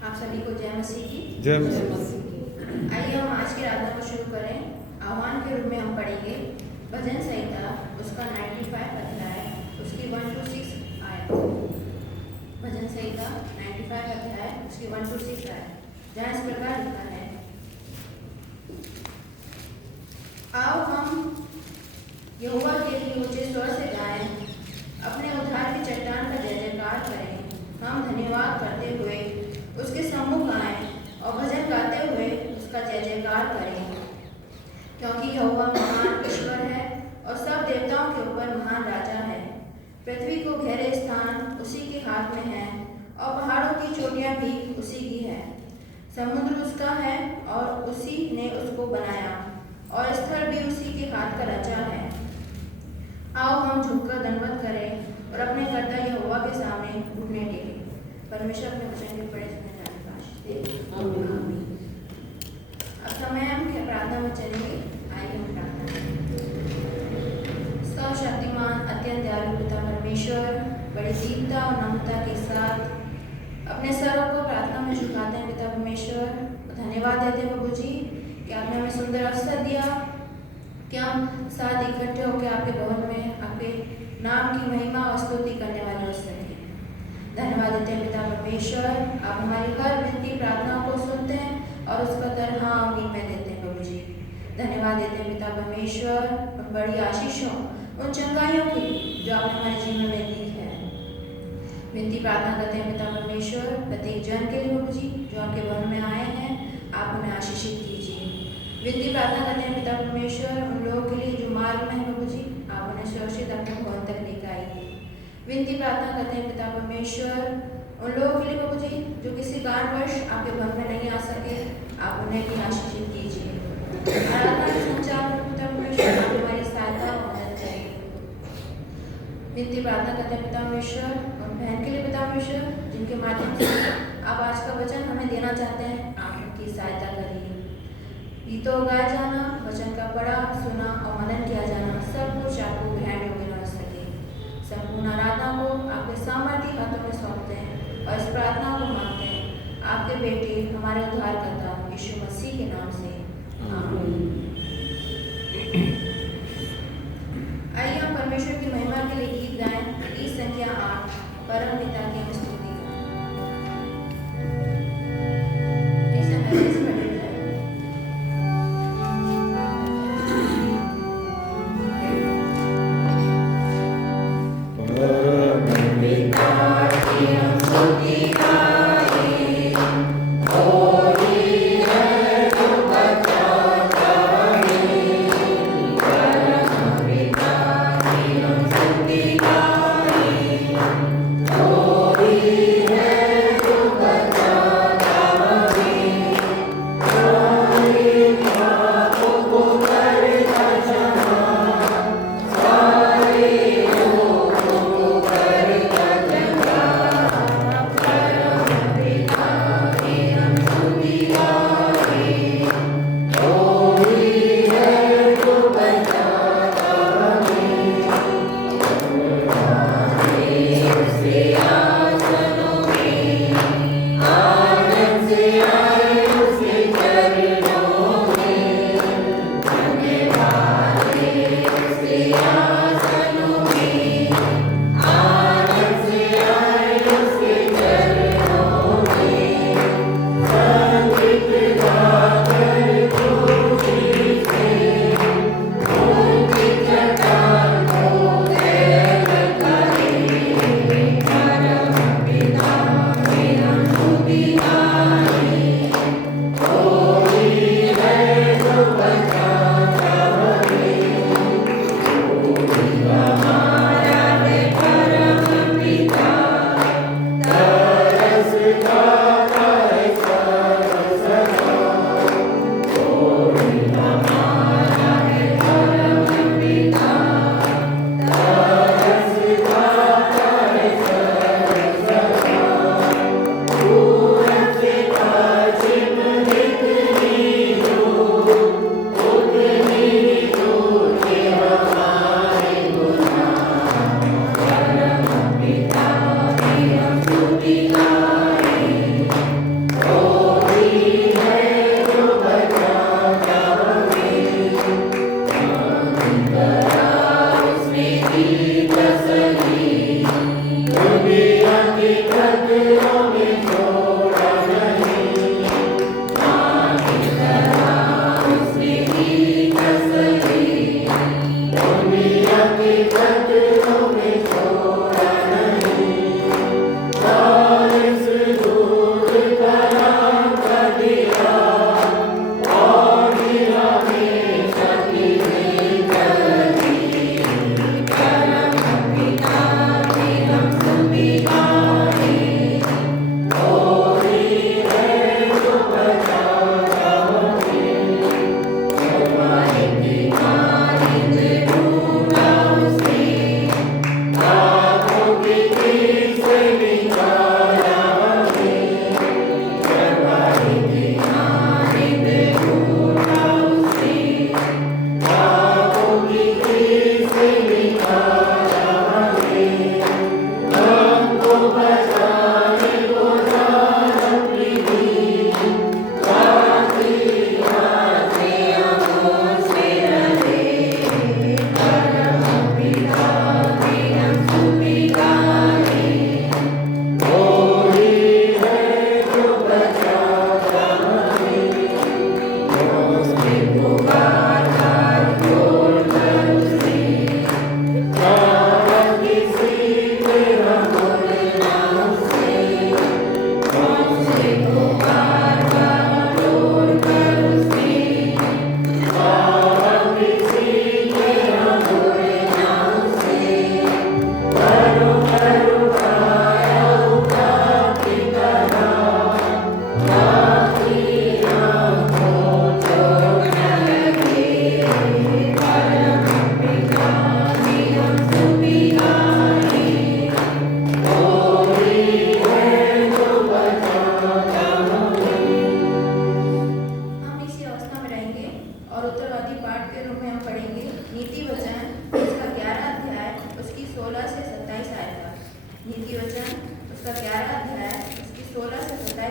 आप सभी को जय मसीह की। जय मसीह। आइए हम आज की आराधना को शुरू करें। आह्वान के रूप में हम पढ़ेंगे भजन संहिता उसका 95 अध्याय उसकी 1 to 6 आयत। भजन संहिता 95 अध्याय उसकी 1 to 6 आयत, जहाँ इस प्रकार लिखा है, आओ हम यहोवा के लिए ऊंचे स्वर से गाएं, अपने उद्धार की चट्टान का जय जयकार करें। हम धन्यवाद करते हुए उसके सम्मुख आएं और भजन गाते हुए उसका जय जयकार करें, क्योंकि यहोवा महान ईश्वर है और सब देवताओं के ऊपर महान राजा है। पृथ्वी को घेरे स्थान उसी के हाथ में है और पहाड़ों की चोटियां भी उसी की है। समुद्र उसका है और उसी ने उसको बनाया और स्थल भी उसी के हाथ का रचा है। आओ हम झुककर दंडवत करें और अपने कर्ता यहोवा के सामने घुटने टेकें। परमेश्वर अपने वचन के पढ़े सुने जाने का आशीष दे। आमीन। अब समय हम प्रार्थना में चलेंगे। आइए हम प्रार्थना करें। सर्वशक्तिमान अत्यंत दयालु पिता परमेश्वर, बड़ी दीनता और नम्रता के साथ अपने सरों को प्रार्थना में झुकाते हैं पिता परमेश्वर। धन्यवाद देते हैं प्रभु जी कि आपने हमें सुंदर अवसर दिया कि हम साथ इकट्ठे होकर आपके भवन में आपके नाम की महिमा और स्तुति करने वाले हो सके। धन्यवाद देते हैं पिता परमेश्वर, आप हमारी हर विनती प्रार्थनाओं को सुनते हैं और उसका उत्तर हाँ आमीन में देते हैं प्रभु जी। धन्यवाद देते हैं पिता परमेश्वर उन बड़ी आशीषों, उन चंगाइयों की जो आपने हमारे जीवन में दी है। विनती प्रार्थना करते हैं पिता परमेश्वर प्रत्येक जन के लिए प्रभु जी जो आपके भवन में आए हैं, आप उन्हें आशीषित कीजिए। विनती प्रार्थना करते हैं पिता परमेश्वर उन लोगों के लिए जो मार्ग में है प्रभु जी, आप उन्हें सुरक्षित अपने भवन तक लेकर आइए। विनती प्रार्थना करते हैं पिता परमेश्वर उन लोगों के लिए प्रभु जी जो किसी कारणवश आपके भवन में नहीं आ सके, आप उन्हें भी आशीषित कीजिए। आराधना के संचार में पिता परमेश्वर आप हमारी सहायता और मदद करें। विनती प्रार्थना करते हैं पिता परमेश्वर उन बहन के लिए पिता परमेश्वर जिनके माध्यम से आप आज का वचन हमें देना चाहते हैं, आप उनकी सहायता करिए। गीतों गाया जाना, वचन का पढ़ा सुना और मनन किया जाना, सब कुछ आपको ग्रहण योग्य न सके। संपूर्ण आराधना को आपके सामर्थ्य हाथों में सौंपते हैं और इस प्रार्थना को मांगते हैं आपके बेटे हमारे उद्धारकर्ता यीशु मसीह के नाम से, आमीन। आइए हम परमेश्वर की महिमा के लिए गीत गाएं। गीत संख्या 8 परम पिता की हम स्तुति Oh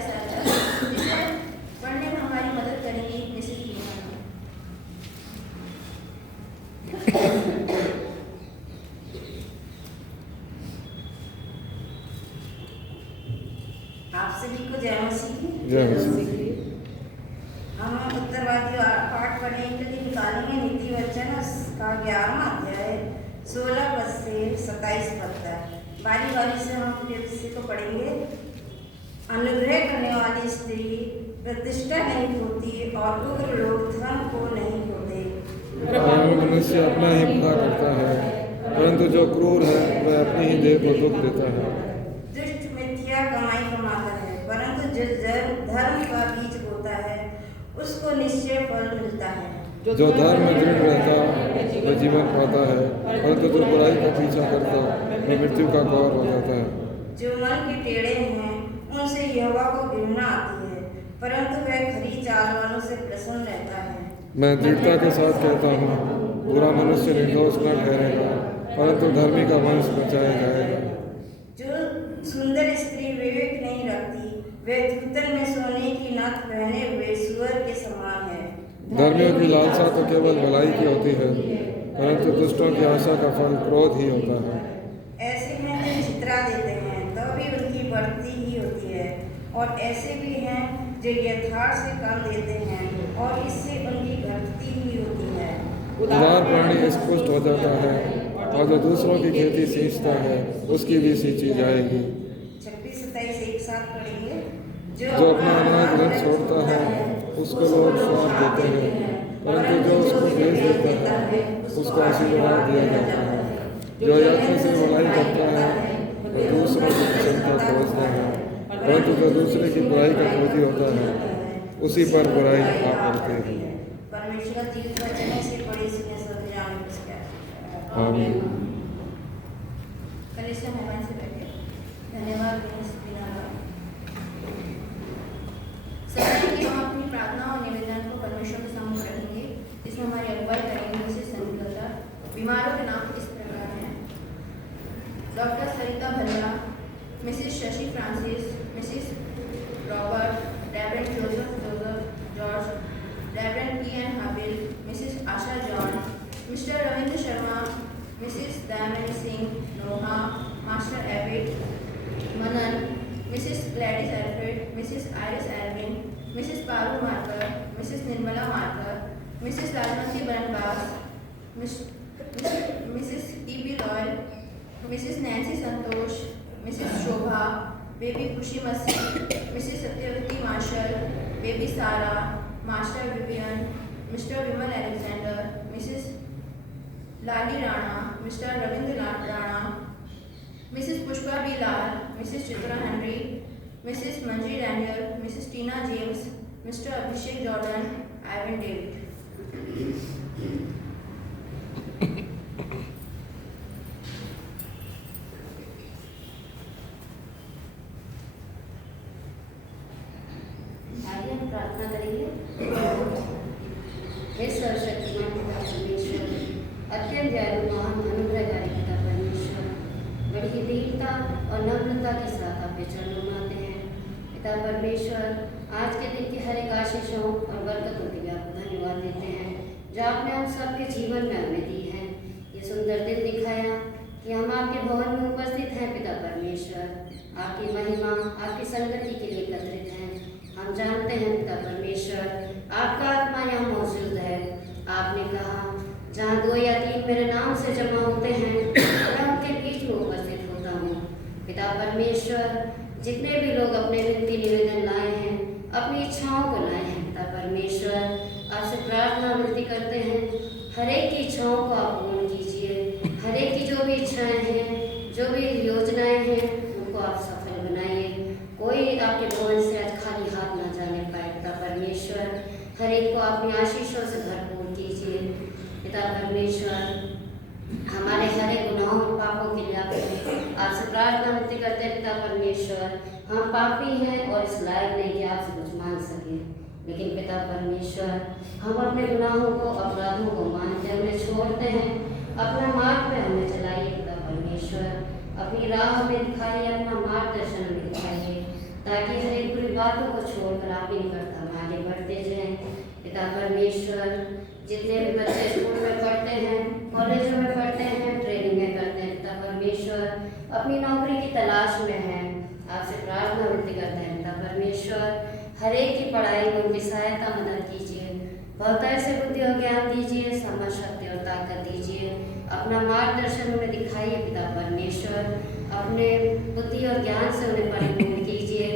स्टैटस, जिसे पढ़ने में हमारी मदद करेंगी मिसेस मीना। आप सभी को जय मसीह। जय मसीह। हम उत्तरवादी पाठ पढ़ने के लिए निकालेंगे नीति वचन का 11वां अध्याय 16 पद से 27 पद तक। बारी बारी से हम इसी को पढ़ेंगे। अनुग्रह करने वाली स्त्री प्रतिष्ठा नहीं होती और उग्र लोग धर्म को नहीं होते। मनुष्य अपना ही भला करता है, परंतु जो क्रूर है वह अपनी ही देह को दुख देता है। दुष्ट मिथ्या कमाई कमाता है, परंतु जो धर्म का बीज बोता है उसको निश्चय फल मिलता है। जो धर्म में दृढ़ रहता वह जीवन पाता है, परंतु जो बुराई का पीछा करता वह मृत्यु का गौर हो जाता है। जो मन के टेढ़े हैं उनसे यहोवा को घृणा आती है, परंतु वह खरी चाल वालों से प्रसन्न रहता है। मैं दृढ़ता के साथ कहता हूँ, बुरा मनुष्य निर्दोष न ठहरेगा, परंतु धर्मी का वंश बचाया जाएगा। जो सुंदर स्त्री विवेक नहीं रखती वह धूतन में सोने की नथ पहने हुए सुअर के समान है। धर्मियों की लालसा तो केवल भलाई की होती है, परंतु दुष्टों की आशा का फल क्रोध ही होता है। ऐसे हैं जो छितरा देते हैं तो भी उनकी बढ़ती ही होती है, और ऐसे भी हैं जो यथार्थ से कम देते हैं और इससे उनकी घटती ही होती है। उदार प्राणी स्पष्ट हो जाता है, और जो दूसरों की खेती सींचता है उसकी भी सींची जाएगी। 26-27 एक साथ पढ़ेंगे। जो अपना अनाज घर छोड़ता है उसको लोग श्राप देते हैं, परंतु जो उसको भेज देता है उसको आशीर्वाद दिया जाता है। जो यत्न से भलाई करता है वह दूसरों की प्रसन्नता खोजता है, परंतु जो दूसरे की बुराई का खोजी होता है उसी पर बुराई आ पड़ती है। परमेश्वर का जीवित वचन है, इसे पढ़े सुने सब जान उसका। आमीन। कलिसिया मेहमान से बैठे। धन्यवाद मिसेस मीना। समय की हम अपनी प्रार्थना और निवेदन को परमेश्वर के सामने रखेंगे, जिसमें हमारी अगुवाई करेंगे मिसेस संगीता। बीमारों के नाम इस प्रकार हैं: doctor Sarita Bhalla, Mrs Shashi Francis, Mrs Robert, reverend Joseph George, reverend E.N. Habil, Mrs Asha John, mister Ravindra Sharma, Mrs Dayamani Singh Noah, master एबिट Manan, Mrs Gladys Alfred, Mrs Iris Alvin, Mrs Paru Marker, Mrs Nirmala Marker, Mrs Rajwanti Banwas, Mrs E.B. Royal, Mrs Nancy Santosh, Mrs Shobha, baby Khushi Masih, Mrs Satyavati Marshall, baby Sarah, master Vivian, mister Vimal Alexander, Mrs Lali Rana, mister Ravindra Rana, Mrs Pushpa B Lal, Mrs Chitra Henry, Mrs Manji Daniel, Mrs Tina James, mister Abhishek Jordan, Ivan David. आइए हम प्रार्थना करेंगे। हे सर्वशक्तिमान पिता परमेश्वर, अत्यंत दयालु महान अनुग्रहकारी पिता परमेश्वर, बड़ी ही दीनता और नम्रता के साथ आपके चरणों में आते हैं। पिता परमेश्वर, आज के दिन की हर एक आशीषों और बरकतों के लिए आपको धन्यवाद देते हैं जो आपने हम सबके जीवन में हमें दी है। ये सुंदर दिन दिखाया कि हम आपके भवन में उपस्थित हैं। पिता परमेश्वर, आपकी महिमा, आपकी संगति के लिए एकत्रित हैं। हम जानते हैं पिता परमेश्वर, आपका आत्मा यहाँ मौजूद है। आपने कहा, जहाँ 2 या 3 मेरे नाम से जमा होते हैं मैं उनके बीच में उपस्थित होता हूँ। पिता परमेश्वर, जितने भी लोग अपने विनती निवेदन लाए हैं, अपनी इच्छाओं को लाए हैं, पिता परमेश्वर आपसे प्रार्थना विनती करते हैं, हर एक की इच्छाओं को आप पूर्ण कीजिए। हर एक की जो भी इच्छाएं हैं, जो भी योजनाएं हैं, उनको आप सफल बनाइए। कोई आपके भवन से आज खाली हाथ ना जाने पाए। पिता परमेश्वर, हर एक को अपनी आशीषों से भरपूर कीजिए। पिता परमेश्वर, हमारे हर एक गुनाहों और पापों के लिए आपसे प्रार्थना विनती करते हैं। पिता परमेश्वर, हम पापी हैं और इस लायक नहीं कि आपसे कुछ मांग सके, लेकिन पिता परमेश्वर, हम अपने गुनाहों को, अपराधों को मानते हुए छोड़ते हैं। अपना मार्ग पे हमें चलाइए पिता परमेश्वर, अपनी राह हमें दिखाइए, अपना मार्गदर्शन हमें दिखाइए, ताकि हर एक बुरी बातों को छोड़कर आप ही निकटता हम आगे बढ़ते जाएं। पिता परमेश्वर, जितने भी बच्चे स्कूल में पढ़ते हैं, कॉलेजों में पढ़ते हैं, ट्रेनिंग में करते हैं, पिता परमेश्वर अपनी नौकरी की तलाश में हैं, आपसे प्रार्थना विनती करते हैं। पिता परमेश्वर, हर एक की पढ़ाई में उनकी सहायता मदद कीजिए, बहुतायत से बुद्धि और ज्ञान दीजिए, समझ शक्ति और ताकत दीजिए, अपना मार्गदर्शन उन्हें दिखाइए। पिता परमेश्वर, अपने बुद्धि और ज्ञान से उन्हें परिपूर्ण कीजिए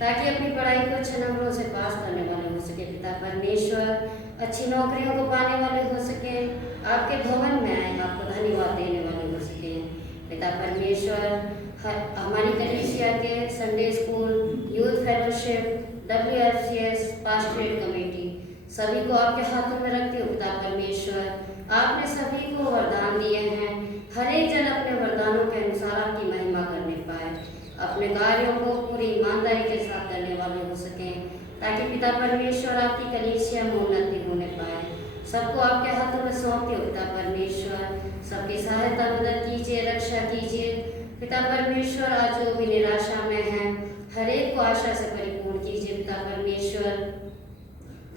ताकि अपनी पढ़ाई को अच्छे नंबरों से पास करने वाले हो सके। पिता परमेश्वर, अच्छी नौकरियों को पाने वाले हो सके, आपके भवन में आए, आपको धन्यवाद देने वाले हो सके। पिता परमेश्वर, हमारी कलीसिया के Sunday school, youth fellowship, WFCS, pastorate committee सभी को आपके हाथों में रखती हूँ। पिता परमेश्वर, आपने सभी को वरदान दिए हैं, हर एक जन अपने वरदानों के अनुसार आपकी महिमा करने पाए, अपने कार्यों को पूरी ईमानदारी के साथ करने वाले हो सकें, ताकि पिता परमेश्वर आपकी कलीसिया में उन्नति होने पाए। सबको आपके हाथों में सौंपती हूँ। पिता परमेश्वर, सबकी सहायता मदद कीजिए, रक्षा कीजिए। पिता परमेश्वर, आज जो भी निराशा में है, हर एक को आशा से परिपूर्ण कीजिए। पिता परमेश्वर,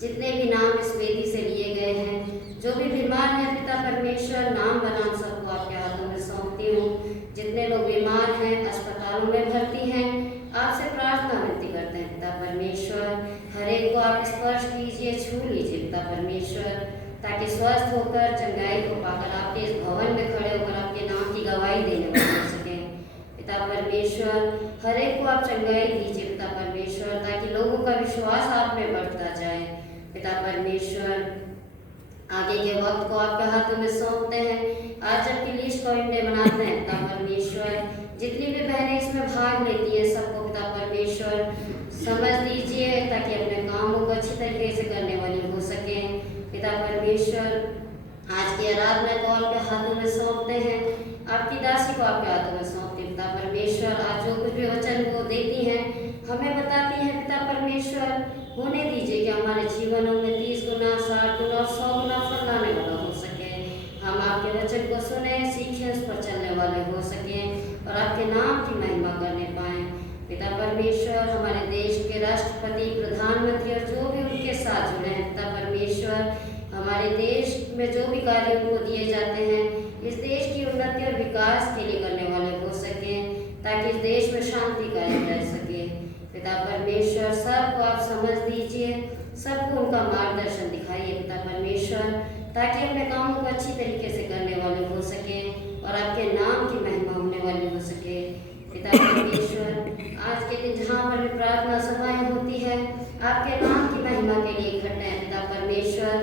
जितने भी नाम इस वेदी से लिए गए हैं, जो भी बीमार हैं, पिता परमेश्वर नाम बनाम सबको आपके हाथों में सौंपती हूँ। जितने लोग बीमार हैं, अस्पतालों में भर्ती हैं, आपसे प्रार्थना विनती करते हैं। पिता परमेश्वर, हर एक को आप स्पर्श कीजिए, छू लीजिए। पिता परमेश्वर, ताकि स्वस्थ होकर, चंगाई को पाकर आपके इस भवन में खड़े होकर आपके नाम की गवाही देने वाले हो सकें। पिता परमेश्वर, हर एक को आप चंगाई दीजिए। पिता परमेश्वर, ताकि लोगों का विश्वास आप में बढ़ता जाए। पिता परमेश्वर, आगे के वक्त को आपके हाथों में सौंपते हैं। आज जबकि लिस्ट को इंडे बनाते हैं, पिता परमेश्वर, जितनी भी बहनें इसमें भाग लेती हैं, सबको पिता परमेश्वर समझ दीजिए, ताकि अपने कामों को अच्छी तरीके से करने वाली हो सके। पिता परमेश्वर, आज की आराधना को आपके हाथों में सौंपते हैं, आपकी दासी को आपके हाथों में सौंपते हैं। पिता परमेश्वर, आज जो कुछ भी वचन को देती हैं, हमें बताती हैं, पिता परमेश्वर होने दीजिए कि हमारे जीवनों में 30 गुना, 60 गुना और 100 गुना फल लाने वाला हो सके। हम आपके वचन को सुने, सीखें, उस पर चलने वाले हो सके और आपके नाम की महिमा करने पाएं। पिता परमेश्वर, हमारे देश के राष्ट्रपति, प्रधानमंत्री और जो भी उनके साथ जुड़े हैं, पिता परमेश्वर, हमारे देश में जो भी कार्य उनको दिए जाते हैं, इस देश की उन्नति और विकास के लिए करने वाले हो सके, ताकि इस देश में शांति कायम रह सके। पिता परमेश्वर, सबको आप समझ दीजिए, सबको उनका मार्गदर्शन दिखाइए। पिता परमेश्वर, ताकि अपने कामों को अच्छी तरीके से करने वाले हो सके और आपके नाम की महिमा होने वाली हो सके। पिता परमेश्वर, आज के दिन जहाँ पर भी प्रार्थना सभाएं होती है, आपके नाम की महिमा के लिए इकट्ठे हैं। पिता परमेश्वर,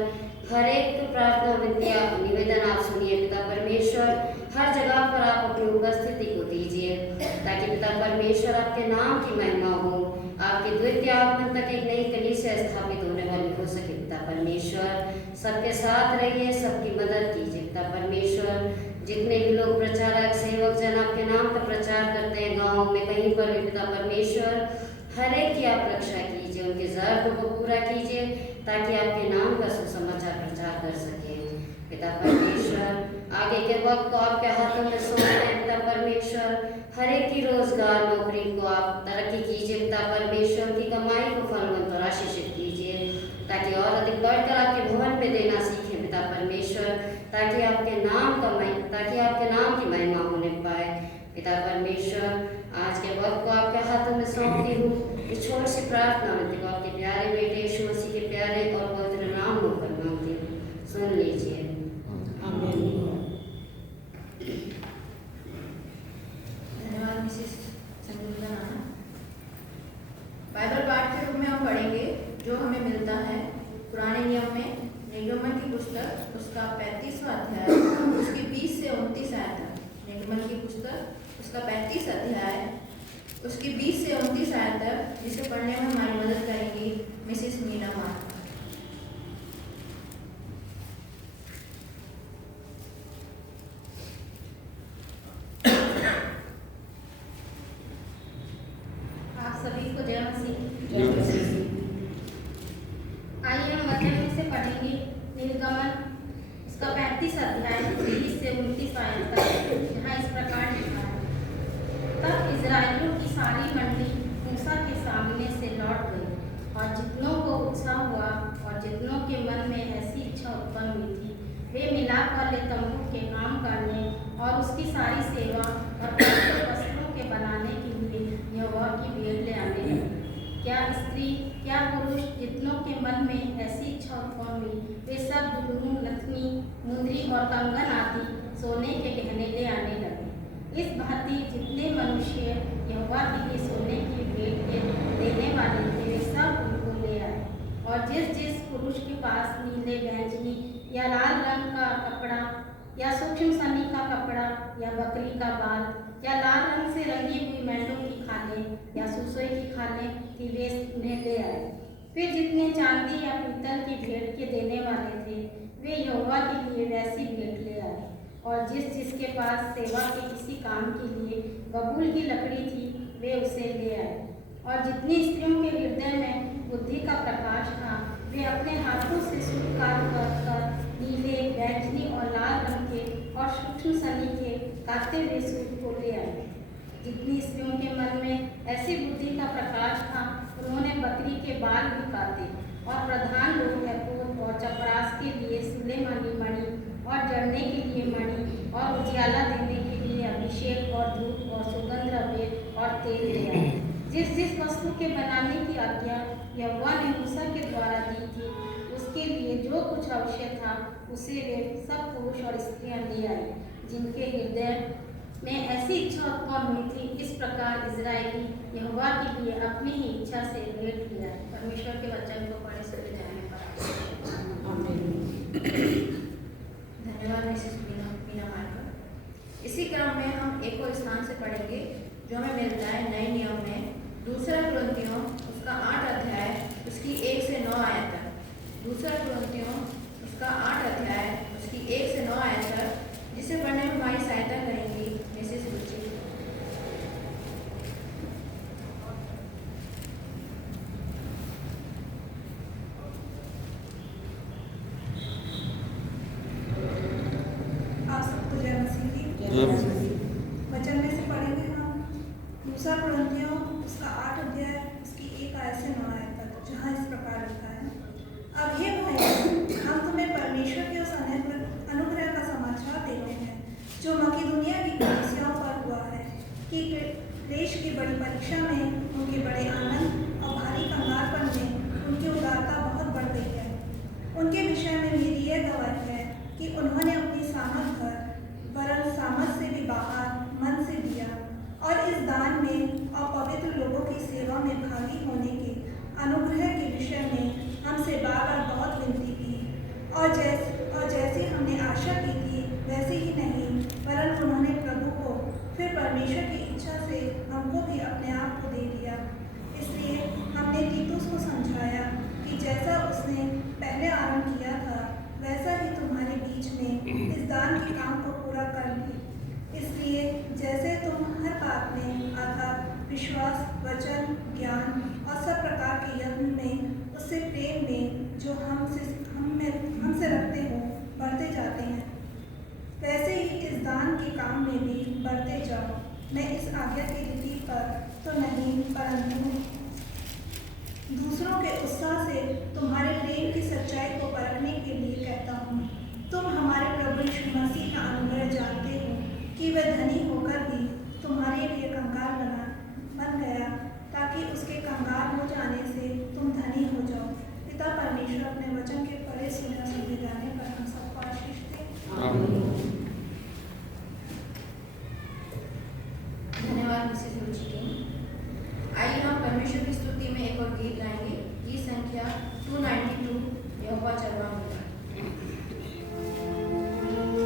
हर एक प्रार्थना विनतियाँ निवेदन आप सुनिए। पिता परमेश्वर, हर जगह पर आप अपनी उपस्थिति को दीजिए, ताकि पिता परमेश्वर आपके नाम की महिमा हो, आपके द्वितीय आगमन तक एक नई कलीसिया स्थापित होने वाली हो सके। पिता परमेश्वर, सबके साथ रहिए, सबकी मदद कीजिए। पिता परमेश्वर, जितने भी लोग प्रचारक, सेवक जन आपके नाम का प्रचार करते हैं, गाँव में कहीं पर भी, पिता परमेश्वर, हर एक की आप रक्षा कीजिए, उनकी ज़रूरतों को पूरा कीजिए, ताकि आपके नाम का सुसमाचार प्रचार कर सके। पिता परमेश्वर, आगे के वक्त को आपके हाथों में सौंपते हैं। पिता परमेश्वर, हर एक की रोजगार, नौकरी को आप तरक्की कीजिए। पिता परमेश्वर, की कमाई को फलवंत और आशीषित कीजिए, ताकि और अधिक बढ़कर आपके भवन में देना सीखें। पिता परमेश्वर, ताकि आपके नाम की महिमा होने पाए। पिता परमेश्वर, आज के वक्त को आपके हाथों में सौंपती हूँ। इस छोटी सी प्रार्थना विनती को आपके प्यारे बेटे यीशु मसीह के प्यारे और पवित्र नाम होकर मांगती हूँ, सुन लीजिए। धन्यवाद मिसेस संगीता नाना। बाइबल पाठ के रूप में हम पढ़ेंगे जो हमें मिलता है पुराने नियम में निर्गमन की पुस्तक, उसका 35वां अध्याय, उसकी 20 से 29 आयत तक। निर्गमन की पुस्तक, उसका 35 अध्याय, उसकी 20 से 29 आयत तक, जिसे पढ़ने में हमारी मदद करेंगी मिसेस मीना मान। आप सभी को जय मसीह। आइए हम वचन से पढ़ेंगे निर्गमन उसका 35 अध्याय 20 से 29 आयत तक, जहाँ इस प्रकार लिखा है। तब इजराइलियों की सारी मंडली मूसा के साथ द्वार वाले तंबू के काम करने और उसकी सारी सेवा और पवित्र वस्त्रों के बनाने के लिए यहोवा की भेंट ले आने लगे। क्या स्त्री क्या पुरुष जितनों के मन में ऐसी इच्छा उत्पन्न हुई वे सब दुल्हन लक्ष्मी मुंदरी और कंगन आदि सोने के गहने ले आने लगे। इस भांति जितने मनुष्य यहोवा के लिए सोने की भेंट के देने वाले थे वे सब उनको ले आए। और जिस जिस पुरुष के पास नीले बैंगनी या लाल रंग का कपड़ा या सूक्ष्म सनी का कपड़ा या बकरी का बाल या लाल रंग से रंगी हुई मेंढों की खालें या सुसोई की खालें थी वे उन्हें ले आए। फिर जितने चांदी या पीतल की भेंट के देने वाले थे वे यहोवा के लिए वैसी भेंट ले आए। और जिस जिसके पास सेवा के किसी काम के लिए बबूल की लकड़ी थी वे उसे ले आए। और जितनी स्त्रियों के हृदय में बुद्धि का प्रकाश था वे अपने हाथों से सूत काट कर नीले बैंगनी और लाल रंग के और सूक्ष्म सनी के काते हुए सूत को ले आए। जितनी स्त्रियों के मन में ऐसी बुद्धि का प्रकाश था उन्होंने बकरी के बाल भी काटे। और प्रधान लोग यकूत और चपरास के लिए सुलेमानी मणि और जड़ने के लिए मणि और उजियाला देने के लिए अभिषेक और धूप और सुगंध द्रव्य और तेल ले आए। जिस जिस वस्तु के बनाने की आज्ञा यहोवा ने मूसा के द्वारा दी थी उसके लिए जो कुछ आवश्यक था उसे वे सब पुरुष और स्त्रियां ले आए जिनके हृदय में ऐसी इच्छा उत्पन्न हुई थी। इस प्रकार इजरायली यहोवा के लिए अपनी ही इच्छा से भेंट ले आए। परमेश्वर के वचन को पढ़े सुने जाने पर धन्यवाद मिसेस मीना मार्कर। इसी क्रम में हम एक और स्थान से पढ़ेंगे जो हमें मिलता है नए नियम में दूसरा कुरिन्थियों उसका 8 अध्याय उसकी 1 से 9 आयत तक। दूसरा कुरिन्थियों उसका 8 अध्याय उसकी 1 से 9 आयत तक जिसे पढ़ने में हमारी सहायता करेंगी मिसेस रुचि। आप सबको जय मसीह की। वचन में से पढ़ेंगे हम दूसरा कुरिन्थियों उसका 8 अध्याय उसकी 1 आयत से 9 आयत तक जहाँ इस प्रकार लिखा है। अब हे भाइयों हम तुम्हें परमेश्वर के उस अनुग्रह का समाचार देते हैं जो मकिदुनिया की कलीसियाओं पर हुआ है कि क्लेश की बड़ी परीक्षा में उनके बड़े आनंद और भारी कंगालपन में उनकी उदारता बहुत बढ़ गई है। उनके विषय में मेरी यह गवाही है कि उन्होंने अपनी सामर्थ पर वरन सामर्थ से भी बाहर मन से दिया और इस दान में और पवित्र लोगों की सेवा में भागी होने के अनुग्रह के विषय में हमसे बार बार बहुत विनती की। और जैसे हमने आशा की थी वैसे ही नहीं वरन उन्होंने प्रभु को फिर परमेश्वर की इच्छा से हमको भी अपने आप को दे दिया। इसलिए हमने तीतुस को समझाया कि जैसा उसने पहले आरंभ किया था वैसा ही तुम्हारे बीच में इस दान के काम को पूरा कर ली। इसलिए जैसे तुम हर बात में अर्थात विश्वास वचन ज्ञान और सब प्रकार के यत्न में उससे प्रेम में जो हमसे रखते हो बढ़ते जाते हैं वैसे ही इस दान के काम में भी बढ़ते जाओ। मैं इस आज्ञा की रीति पर तो नहीं परंतु दूसरों के उत्साह से तुम्हारे प्रेम की सच्चाई को परखने के लिए कहता हूँ। तुम हमारे प्रभु यीशु मसीह का अनुग्रह जानते हो कि वह धनी होकर भी तुम्हारे लिए कंगाल बन गया ताकि उसके कंगाल हो जाने से तुम धनी हो जाओ। पिता परमेश्वर अपने वचन के पढ़े सुने समझे जाने पर हम सबको आशीष दें। धन्यवाद मिसेस रुचि की। आइए हम परमेश्वर की स्तुति में एक और गीत गाएंगे। गीत संख्या 292 यहोवा चरवाहा होगा। Thank you.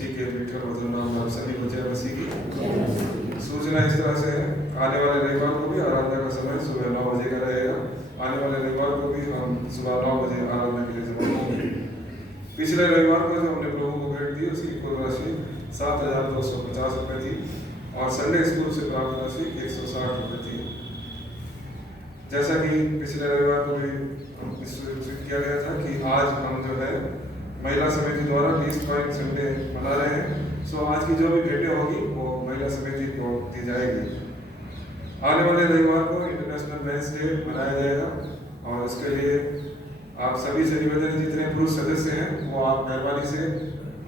मसीह के मीठे वचन नाम आप सभी को जय मसीह की। सूचना इस तरह से है, आने वाले रविवार को भी आराधना का समय सुबह 9 बजे का रहेगा। आने वाले रविवार को भी हम सुबह 9 बजे आराधना के लिए जमा होंगे। पिछले रविवार को जो हमने प्रभु को भेंट दी उसकी कुल राशि 7,250 रुपये थी और संडे स्कूल से प्राप्त राशि 160 रुपये थी। जैसा कि पिछले रविवार को भी सूचित किया गया था कि आज हम जो है महिला समिति द्वारा 20 पॉइंट संडे मना रहे हैं। सो आज की जो भी भेंटें होगी वो महिला समिति को दी जाएगी। आने वाले रविवार को इंटरनेशनल मेंस डे मनाया जाएगा और उसके लिए आप सभी से निवेदन है, जितने पुरुष सदस्य हैं वो आप मेहरबानी से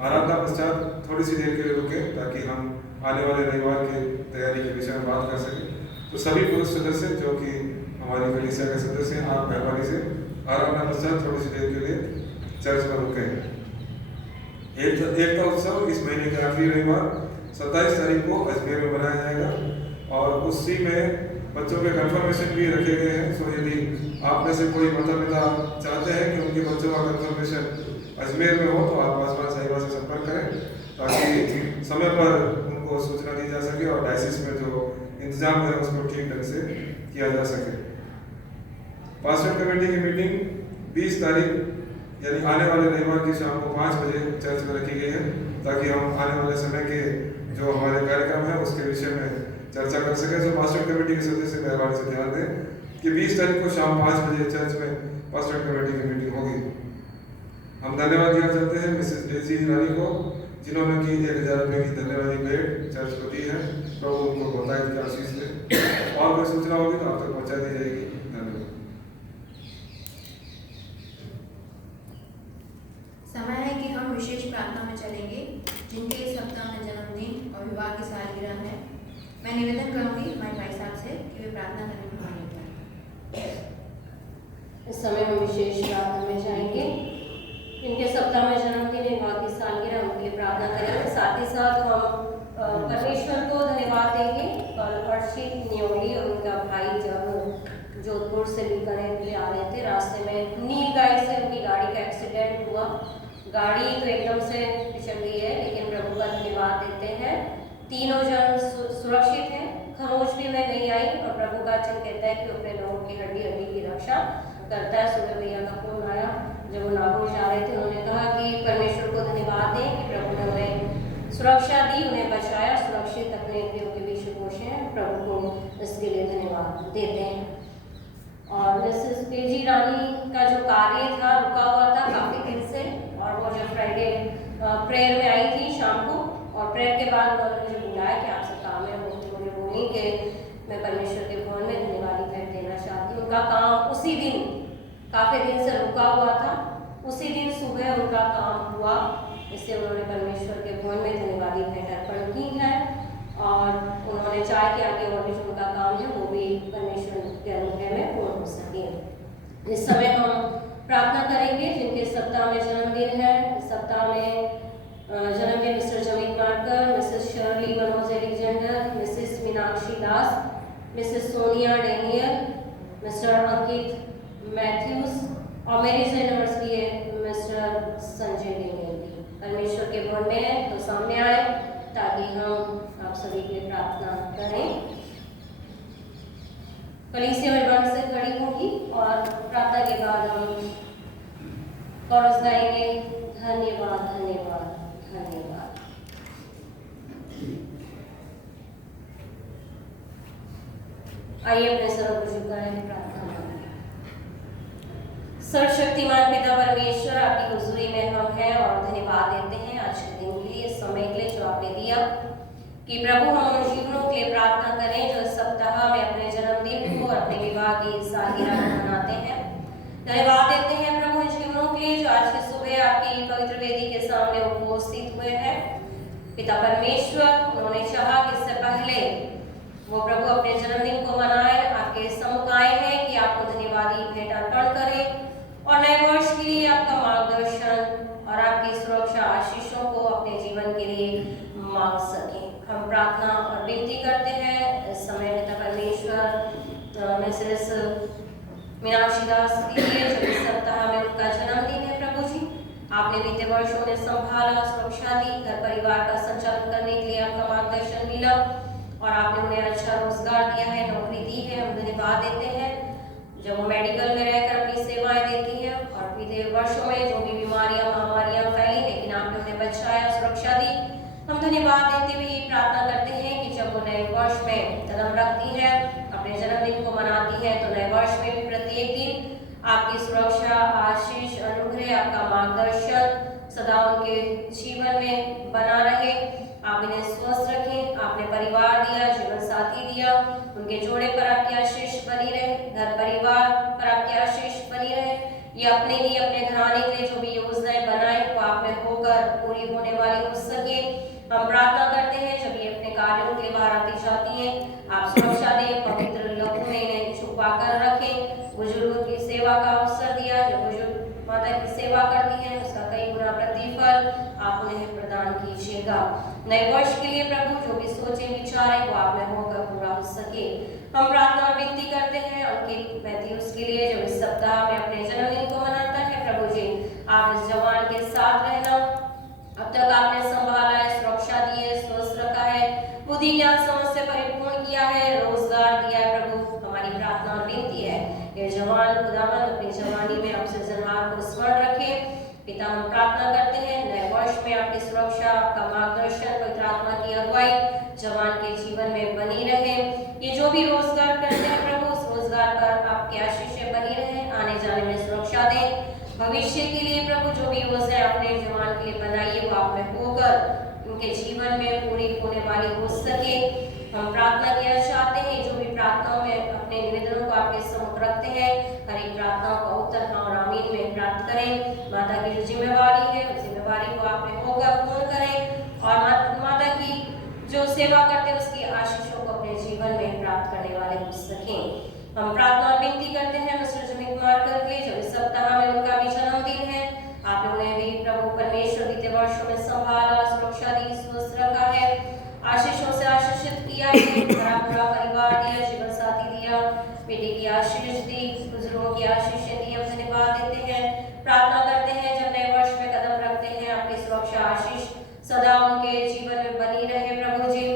आराधना पश्चात थोड़ी सी देर के लिए रुकें ताकि हम आने वाले रविवार की तैयारी के विषय में बात कर सकें। तो सभी पुरुष सदस्य जो कि हमारी कलीसिया के सदस्य हैं, आप मेहरबानी से आराधना पश्चात थोड़ी सी देर के लिए चर्च में रुकें। एकता उत्सव इस महीने के आखिरी रविवार 27 तारीख को अजमेर में मनाया जाएगा और उसी में बच्चों के कंफर्मेशन भी रखे गए हैं। सो यदि आप में से कोई माता पिता चाहते हैं कि उनके बच्चों का कंफर्मेशन अजमेर में हो तो आप पासवान साहिबा से संपर्क करें ताकि समय पर उनको सूचना दी जा सके और डायसिस में जो इंतजाम है उसको ठीक ढंग से किया जा सके। पासवान कमेटी की मीटिंग 20 तारीख यानी आने वाले रविवार की शाम को 5 बजे चर्च में रखी गई है ताकि हम आने वाले समय के जो हमारे कार्यक्रम है उसके विषय में चर्चा कर सकें। तो पास्टर कमेटी के सदस्य मेहरबानी से ध्यान दें कि 20 तारीख को शाम 5 बजे चर्च में पास्टर कमेटी की मीटिंग होगी। हम धन्यवाद दिया चाहते हैं मिसेस डेजी रानी को जिन्होंने की 1000 रुपये की धन्यवादी भेंट चर्च को दी है। प्रभु उनको बहुतायत की आशीष दे और कोई सूचना होगी तो आप तक पहुँचा दी जाएगी। धन्यवाद। समय है कि हम विशेष प्रार्थना में चलेंगे जिनके इस सप्ताह में जन्मदिन और विवाह की सालगिरह है। मैं निवेदन करूंगी हमारे भाई साहब से कि वे प्रार्थना करने में भाग लें। इस समय हम विशेष प्रार्थना में जाएंगे। इनके सप्ताह में जन्मदिन विवाह की सालगिरह उनके लिए प्रार्थना करेंगे। साथ ही साथ हम परमेश्वर को धन्यवाद देंगे। कल अर्शित न्योली और उनका भाई जब जोधपुर से बीकानेर के लिए आ रहे थे, रास्ते में नीलगाय से उनकी गाड़ी का एक्सीडेंट हुआ। गाड़ी तो एकदम से पिछड़ गई है लेकिन प्रभु का धन्यवाद देते हैं तीनों जन सुरक्षित हैं। खरोच भी में नहीं आई और प्रभु का वचन कहता है कि वो अपने लोगों की हड्डी हड्डी की रक्षा करता है। सुबह भैया का फोन आया जब वो नागौर जा रहे थे, उन्होंने कहा कि परमेश्वर को धन्यवाद दें कि प्रभु ने उन्हें सुरक्षा दी, उन्हें बचाया, सुरक्षित अपने इंद्रियों के बीच पोषे हैं। प्रभु को इसके लिए धन्यवाद देते हैं। और मिसेस बेजी रानी का जो कार्य था रुका हुआ था काफ़ी दिन से और वो जब फ्राइडे प्रेयर में आई थी शाम को और प्रेयर के बाद उन्होंने मुझे बुलाया कि आपसे काम है। मुझे बोली कि मैं परमेश्वर के भवन में धन्यवादी भेंट देना चाहती हूँ। उनका काम उसी दिन काफ़ी दिन से रुका हुआ था, उसी दिन सुबह उनका काम हुआ, इससे उन्होंने परमेश्वर के भवन में धन्यवादी भेंट अर्पण की है और उन्होंने चाहा कि आगे और भी जो उनका काम है वो भी परमेश्वर के अनुग्रह में पूर्ण हो सके। इस समय हम प्रार्थना करेंगे जिनके सप्ताह में जन्मदिन है। इस सप्ताह में जन्मदिन mister Jameet Marker, Mrs Shirley Manoj Alexander, Mrs Meenakshi Das, Mrs Sonia Daniel, mister Ankit Matthews और मेरी से एनिवर्सरी है मिस्टर संजय डेनियल की। परमेश्वर के भवन में तो सामने आए ताकि हम आप सभी के लिए प्रार्थना करें। कलीसिया में बन से खड़ी होगी और प्रार्थना के बाद हम कोरस गाएंगे, धन्यवाद धन्यवाद धन्यवाद। आइए अपने सरों को झुकाएं, प्रार्थना करें। सर्वशक्तिमान पिता परमेश्वर, आपकी हुजूरी में हम हैं और धन्यवाद देते हैं आज के दिन के लिए, इस समय के लिए जो आपने दिया कि प्रभु हम उन जीवनों के लिए प्रार्थना करें जो इस सप्ताह में अपने जन्मदिन को और अपने विवाह की सालगिरह मनाते हैं। धन्यवाद देते हैं प्रभु इन जीवनों के लिए जो आज की सुबह आपकी पवित्र वेदी के सामने उपस्थित हुए हैं। पिता परमेश्वर, उन्होंने चाहा कि इससे पहले वो प्रभु अपने जन्मदिन को मनाए, आपके सम्मुख आए हैं कि आपको धन्यवादी भेंट अर्पण करें और नए वर्ष के लिए आपका मार्गदर्शन और आपकी सुरक्षा आशीषों को अपने जीवन के लिए मांग सकें। हम प्रार्थना और विनती करते हैं इस समय पिता परमेश्वर मिसेस मीनाक्षी दास के लिए जो इस सप्ताह में उनका जन्मदिन है। प्रभु जी, आपने बीते वर्षों में संभाला, सुरक्षा दी, घर परिवार का संचालन करने के लिए आपका मार्गदर्शन मिला और आपने उन्हें अच्छा रोजगार दिया है, नौकरी दी है। हम धन्यवाद देते हैं जब वो मेडिकल में रहकर अपनी सेवाएं देती है और बीते वर्षों में जो भी बीमारियां महामारियां फैली लेकिन आपने उन्हें बचाया, सुरक्षा दी। हम धन्यवाद देते हुए ये प्रार्थना करते हैं कि जब वो नए वर्ष में कदम रखती है, अपने जन्मदिन को मनाती है, तो नए वर्ष में भी प्रत्येक दिन आपकी सुरक्षा, आशीष, अनुग्रह, आपका मार्गदर्शन सदा उनके जीवन में बना रहे। आप इन्हें स्वस्थ रखें। आपने परिवार दिया, जीवन साथी दिया, उनके जोड़े पर आपकी आशीष बनी रहे, घर परिवार पर आपकी आशीष बनी रहे। ये अपने लिए, अपने घराने के लिए जो भी योजनाएं बनाए वो आप में होकर पूरी होने वाली हो सके। हम प्रार्थना करते हैं जब ये अपने कार्यों के लिए बाहर आती जाती हैं, आप सुरक्षा दें, पवित्र लहू में इन्हें छुपा कर रखें। बुजुर्गों की सेवा का अवसर दिया, जब बुजुर्ग माता की सेवा करती हैं उसका कई गुना प्रतिफल आप उन्हें प्रदान कीजिएगा। नए वर्ष के लिए प्रभु जो भी सोचे विचारे वो आप में होकर पूरा हो सके। हम प्रार्थना और विनती करते हैं अंकित मैथ्यूस के लिए जो इस सप्ताह में अपने जन्मदिन को मनाता है। प्रभु जी आप इस जवान के साथ रहना, अब तक आपने संभाला है, सुरक्षा दी है, स्वस्थ रखा है, बुद्धि ज्ञान समझ से परिपूर्ण किया है, रोजगार दिया है। प्रभु हमारी प्रार्थना और विनती है ये जवान खुदावन अपनी जवानी में आपसे जन्मार को स्मरण रखे। पिता हम प्रार्थना करते हैं नए वर्ष में आपकी सुरक्षा, आपका मार्गदर्शन, पवित्र आत्मा की अगुवाई जवान के जीवन में बनी रहे। ये जो भी रोजगार करते हैं प्रभु उस रोजगार पर आपकी आशीषें बनी रहे, आने जाने में सुरक्षा दें। भविष्य के लिए प्रभु जो भी योजना आपने जवान के लिए बनाई है वो आप में होकर उनके जीवन में पूरी होने वाली हो सके। हम प्रार्थना किया चाहते हैं जो भी प्रार्थनाओं में अपने निवेदनों को आपके सम्मुख रखते हैं, हर एक प्रार्थनाओं का उत्तर हाँ और आमीन में प्राप्त करें। माता की जो जिम्मेवारी है उस जिम्मेवारी को आप में होकर पूर्ण करें और माता की जो सेवा करते हैं उसकी आशीषों को अपने जीवन में प्राप्त करने वाले हो सकें। हम प्रार्थना और विनती करते हैं मिस्टर जमित मार्कर के जो इस सप्ताह में उनका भी जन्मदिन है। आपने उन्हें भी प्रभु परमेश्वर बीते वर्षों में संभाला, सुरक्षा दी, स्वस्थ रखा है, आशीषों से आशीषित किया है, पूरा परिवार दिया, जीवन साथी दिया, बेटे की आशीष दी, बुजुर्गों की आशीषें दी। हम धन्यवाद देते हैं, प्रार्थना करते हैं जब नए वर्ष में कदम रखते हैं आपकी सुरक्षा, आशीष सदा उनके जीवन में बनी रहे। प्रभु जी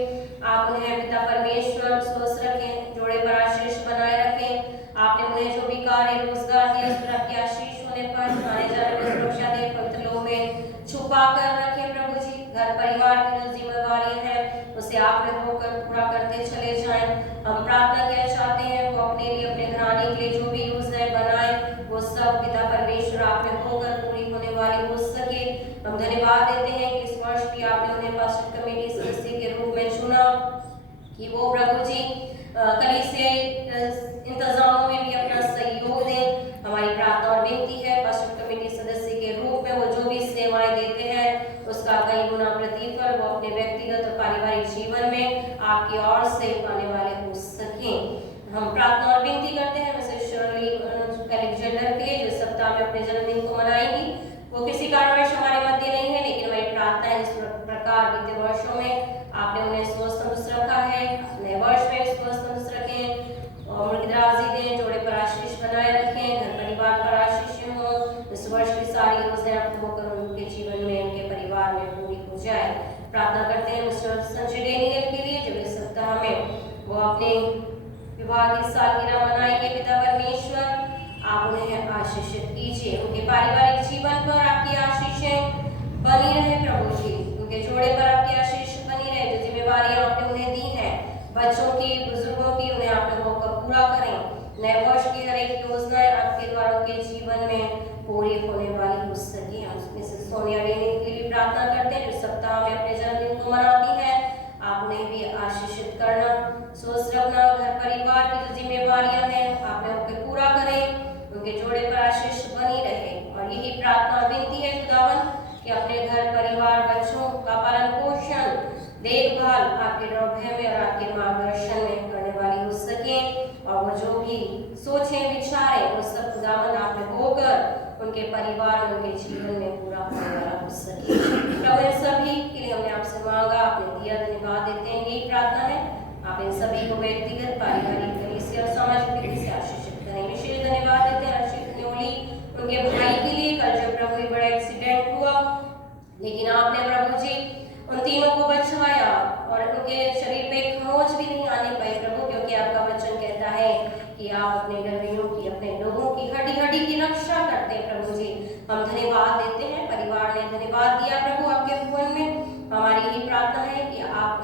आप उन्हें पिता परमेश्वर स्वस्थ रखें, जोड़े पर आशीष बनाए रखें। आपने उन्हें जो भी कार्य रोजगार दिया उस पर आपकी आशीष होने पर आने जाने में सुरक्षा दें, पवित्र लोक में छुपा कर रखें। प्रभु जी घर परिवार की जो जिम्मेवारियां हैं उसे आप में होकर पूरा करते चले जाएं। हम प्रार्थना किया चाहते हैं वो अपने लिए, अपने घराने के लिए जो भी योजनाएं बनाए वो सब पिता परमेश्वर आप में होकर पूरी होने वाली हो सके। हम धन्यवाद देते हैं कि इस वर्ष भी आपने उन्हें पास्टर कमेटी सदस्य के रूप में चुना कि वो प्रभु जी कलीसिया इंतजामों में भी अपना सहयोग दें। हमारी प्रार्थना और विनती है पास्टर कमेटी सदस्य के रूप में वो जो भी सेवाएं देते हैं उसका कई गुना प्रतिफल वो अपने व्यक्तिगत और पारिवारिक जीवन में आपकी ओर से पाने वाले हो सकें। हम प्रार्थना और विनती करते हैं मिसेस शर्ली अलेक्जेंडर के लिए जो सप्ताह में अपने जन्मदिन को मनाएंगी। वो किसी कारणवश हमारे मध्य नहीं है लेकिन हमारी प्रार्थना है जिस प्रकार बीते वर्षों में आपने उन्हें स्वस्थ तंदुरुस्त रखा है, नए वर्ष में स्वस्थ तंदुरुस्त रखें और उनकी दराजी दें, जोड़े पर आशीष बनाए रखें, घर परिवार पर आशीष हो। इस वर्ष की सारी योजनाएं आपको होकर उनके जीवन में, उनके परिवार में पूरी हो जाए। प्रार्थना करते हैं मिस्टर संजय डेनियल के लिए जो इस सप्ताह में वो अपने विवाह की सालगिरह मनाएंगे। पिता परमेश्वर आप उन्हें आशीषित कीजिए, उनके पारिवारिक जीवन पर आपकी आशीषें बनी रहे। प्रभु जी उनके जोड़े पर आपकी आशीष बनी रहे, जो जिम्मेवारियां आपने उन्हें दी हैं बच्चों की, बुजुर्गों की, उन्हें आपने होकर पूरा करें। नए वर्ष की हर एक योजनाएं आपके द्वारा उनके जीवन में पूरी होने वाली हो सके। हम मिसेस सोनिया डेनियल के लिए प्रार्थना करते हैं जो सप्ताह में अपने जन्मदिन को मनाती है। आप उन्हें भी आशीषित करना, स्वस्थ रखना, घर परिवार की जो जिम्मेवारियां हैं आपने उनके पूरा करें, उनके जोड़े पर आशीष बनी रहे। और यही प्रार्थना विनती है खुदावन कि अपने घर परिवार बच्चों का पालन पोषण देखभाल आपके डर भय में और आपके मार्गदर्शन में करने वाली हो सके और वो जो भी सोचें विचारें वो सब खुदावन आप में होकर उनके परिवार उनके जीवन में पूरा होने वाला हो सके। प्रभु सभी के लिए हमने आपसे मांगा, आपने दिया, धन्यवाद देते हैं। यही प्रार्थना है आप इन सभी को व्यक्तिगत, पारिवारिक, कलीसिया और सामाजिक रीति से आशीषित करें। विशेष धन्यवाद देते हैं अर्शित न्योली उनके भाई के लिए कल जो प्रभु बड़ा एक्सीडेंट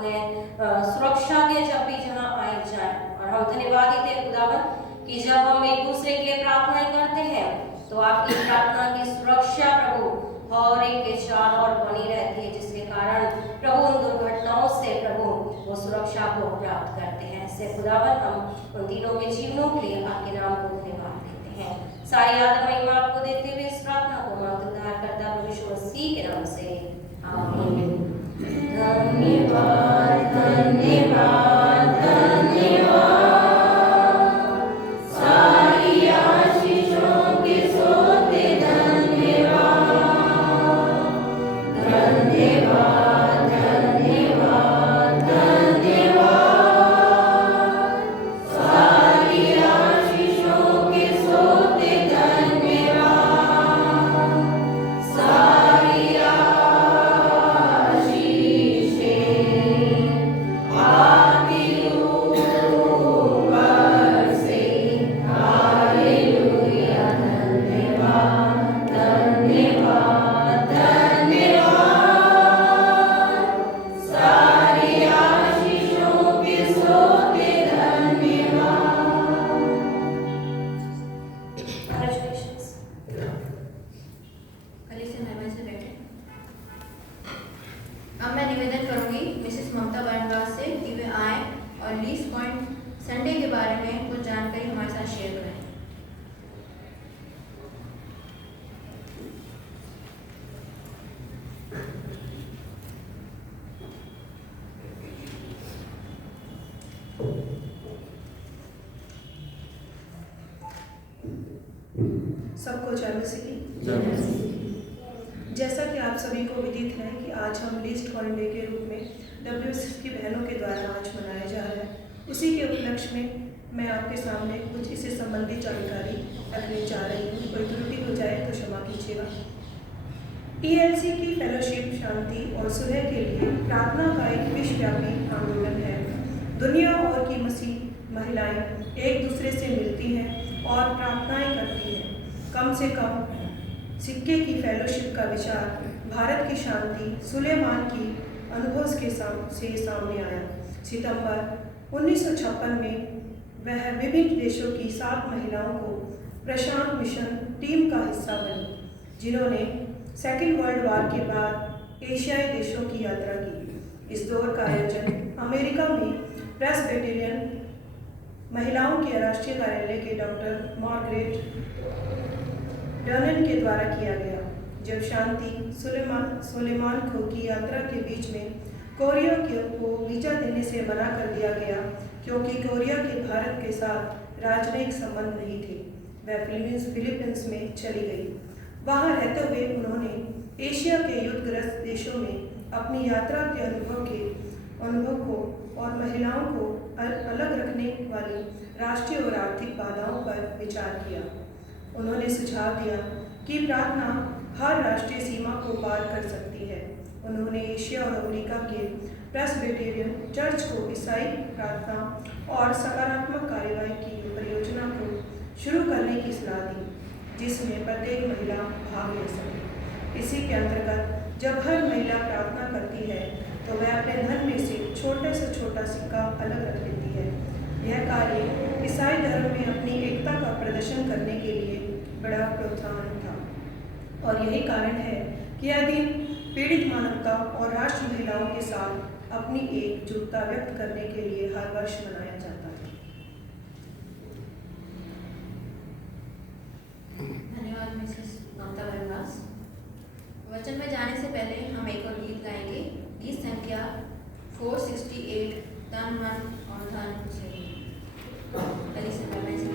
अपने सुरक्षा के जब भी जहाँ आए जाए। और हम धन्यवाद देते हैं खुदावन कि जब हम एक दूसरे के लिए प्रार्थना करते हैं तो आपकी प्रार्थना की सुरक्षा प्रभु और एक के चार और बनी रहती है, जिसके कारण प्रभु उन दुर्घटनाओं से प्रभु वो सुरक्षा को प्राप्त करते हैं। ऐसे खुदावन हम उन दिनों में जीवनों के लिए आपके नाम को धन्यवाद देते हैं। सारी आदर महिमा आपको देते हुए इस प्रार्थना को मांगते उद्धारकर्ता प्रभु यीशु मसीह के नाम से आमीन। धन्यवाद धन्यवाद धन्यवाद सारी आशीषों के सोते धन्यवाद धन्यवाद धन्यवाद धन्यवाद सारी आशीषों के सोते धन्यवाद सारी आशीषें आपकी ऊपर से हालेलुया धन्यवाद धन्यवाद धन्यवाद सारी आशीषों के सोते धन्यवाद। Congratulations. कली से मेहमान से बैठे। अब मैं निवेदन करूंगी मिसेस ममता बरनवास से कि वे आए और लीज पॉइंट संडे के बारे में कुछ जानकारी हमारे साथ शेयर करें। सबको जय मसीह की। जैसा कि आप सभी को विदित है कि आज हम लीस्ट पॉइंट डे के रूप में WSS की बहनों के द्वारा आज मनाया जा रहा है, उसी के उपलक्ष्य में मैं आपके सामने कुछ इससे संबंधित जानकारी रखने जा रही हूँ। कोई त्रुटि हो जाए तो क्षमा कीजिएगा। ELC की फेलोशिप शांति और सुलह के लिए प्रार्थना का एक विश्वव्यापी आंदोलन है। दुनिया और की मसीह महिलाएं एक दूसरे से मिलती हैं और प्रार्थनाएं करती हैं। कम से कम सिक्के की फेलोशिप का विचार भारत की शांति सुलेमान की अनुभव से सामने आया। सितंबर 1956 में वह विभिन्न देशों की 7 महिलाओं को प्रशांत मिशन टीम का हिस्सा बनी, जिन्होंने सेकेंड वर्ल्ड वॉर के बाद एशियाई देशों की यात्रा की। इस दौर का आयोजन अमेरिका में प्रेस्बिटेरियन महिलाओं के राष्ट्रीय कार्यालय के डॉक्टर मार्गरेट डर्नन के द्वारा किया गया। जब शांति सुलेमान को की यात्रा के बीच में कोरिया को वीजा देने से मना कर दिया गया, क्योंकि कोरिया के भारत के साथ राजनयिक संबंध नहीं थे। वह फिलीपींस में चली गई। वहाँ रहते हुए उन्होंने एशिया के युद्धग्रस्त देशों में अपनी यात्रा के अनुभव को और महिलाओं को अलग रखने वाली राष्ट्रीय और आर्थिक बाधाओं पर विचार किया। उन्होंने सुझाव दिया कि प्रार्थना हर राष्ट्रीय सीमा को पार कर सकती है। उन्होंने एशिया और अफ्रीका के प्रेस्बिटेरियन चर्च को ईसाई प्रार्थना और सकारात्मक कार्यवाही की परियोजना को शुरू करने की सलाह दी, जिसमें प्रत्येक महिला भाग ले सके। इसी के अंतर्गत जब हर महिला प्रार्थना करती है तो वह अपने धन में से छोटे से छोटा सिक्का अलग रख लेती है। यह कार्य ईसाई धर्म में अपनी एकता का प्रदर्शन करने के लिए बड़ा प्रोत्साहन था, और यही कारण है कि यह दिन पीड़ित मानवता और राष्ट्र महिलाओं के साथ अपनी एकजुटता व्यक्त करने के लिए हर वर्ष मनाया जाता है। धन्यवाद मिसेस ममता बरनवास। वचन में जाने से पहले हम एक और गीत गाएंगे। गीत संख्या 468 तन मन और धन से। कली से मैं से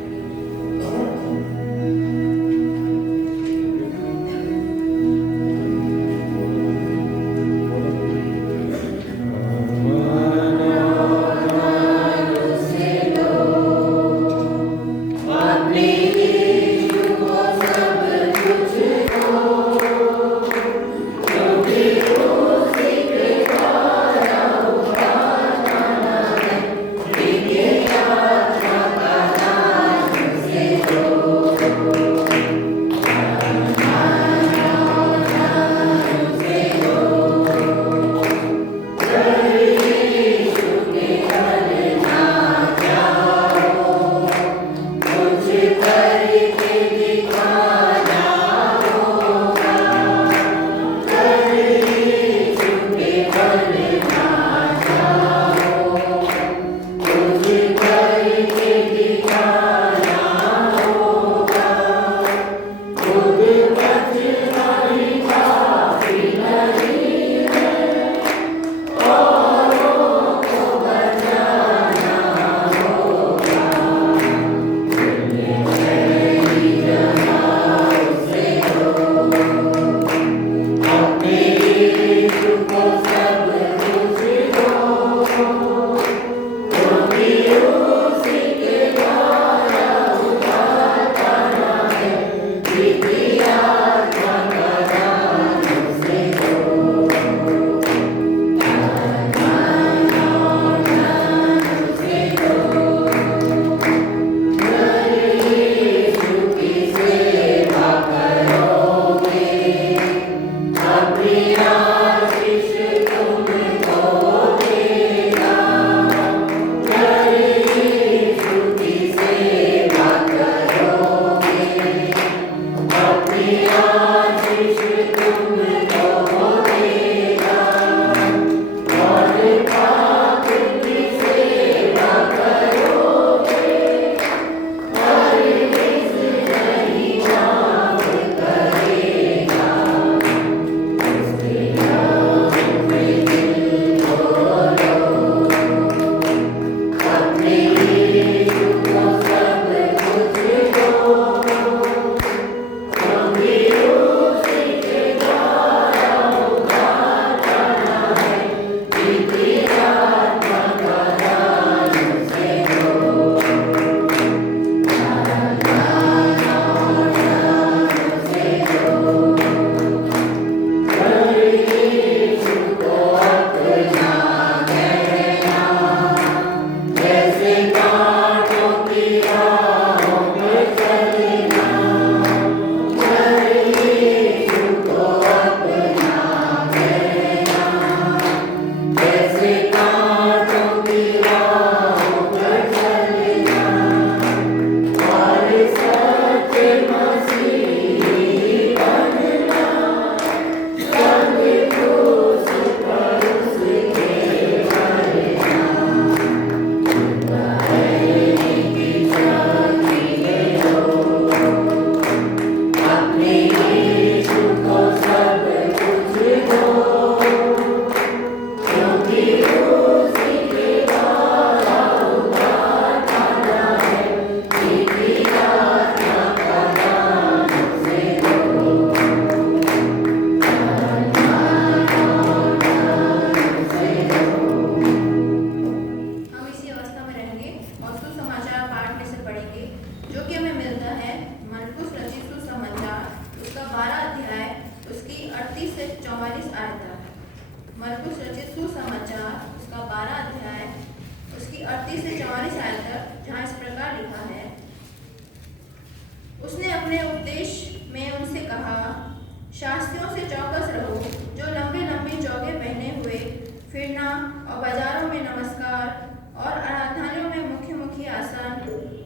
फिरना और बाजारों में नमस्कार और आराधनालयों में मुख्य आसन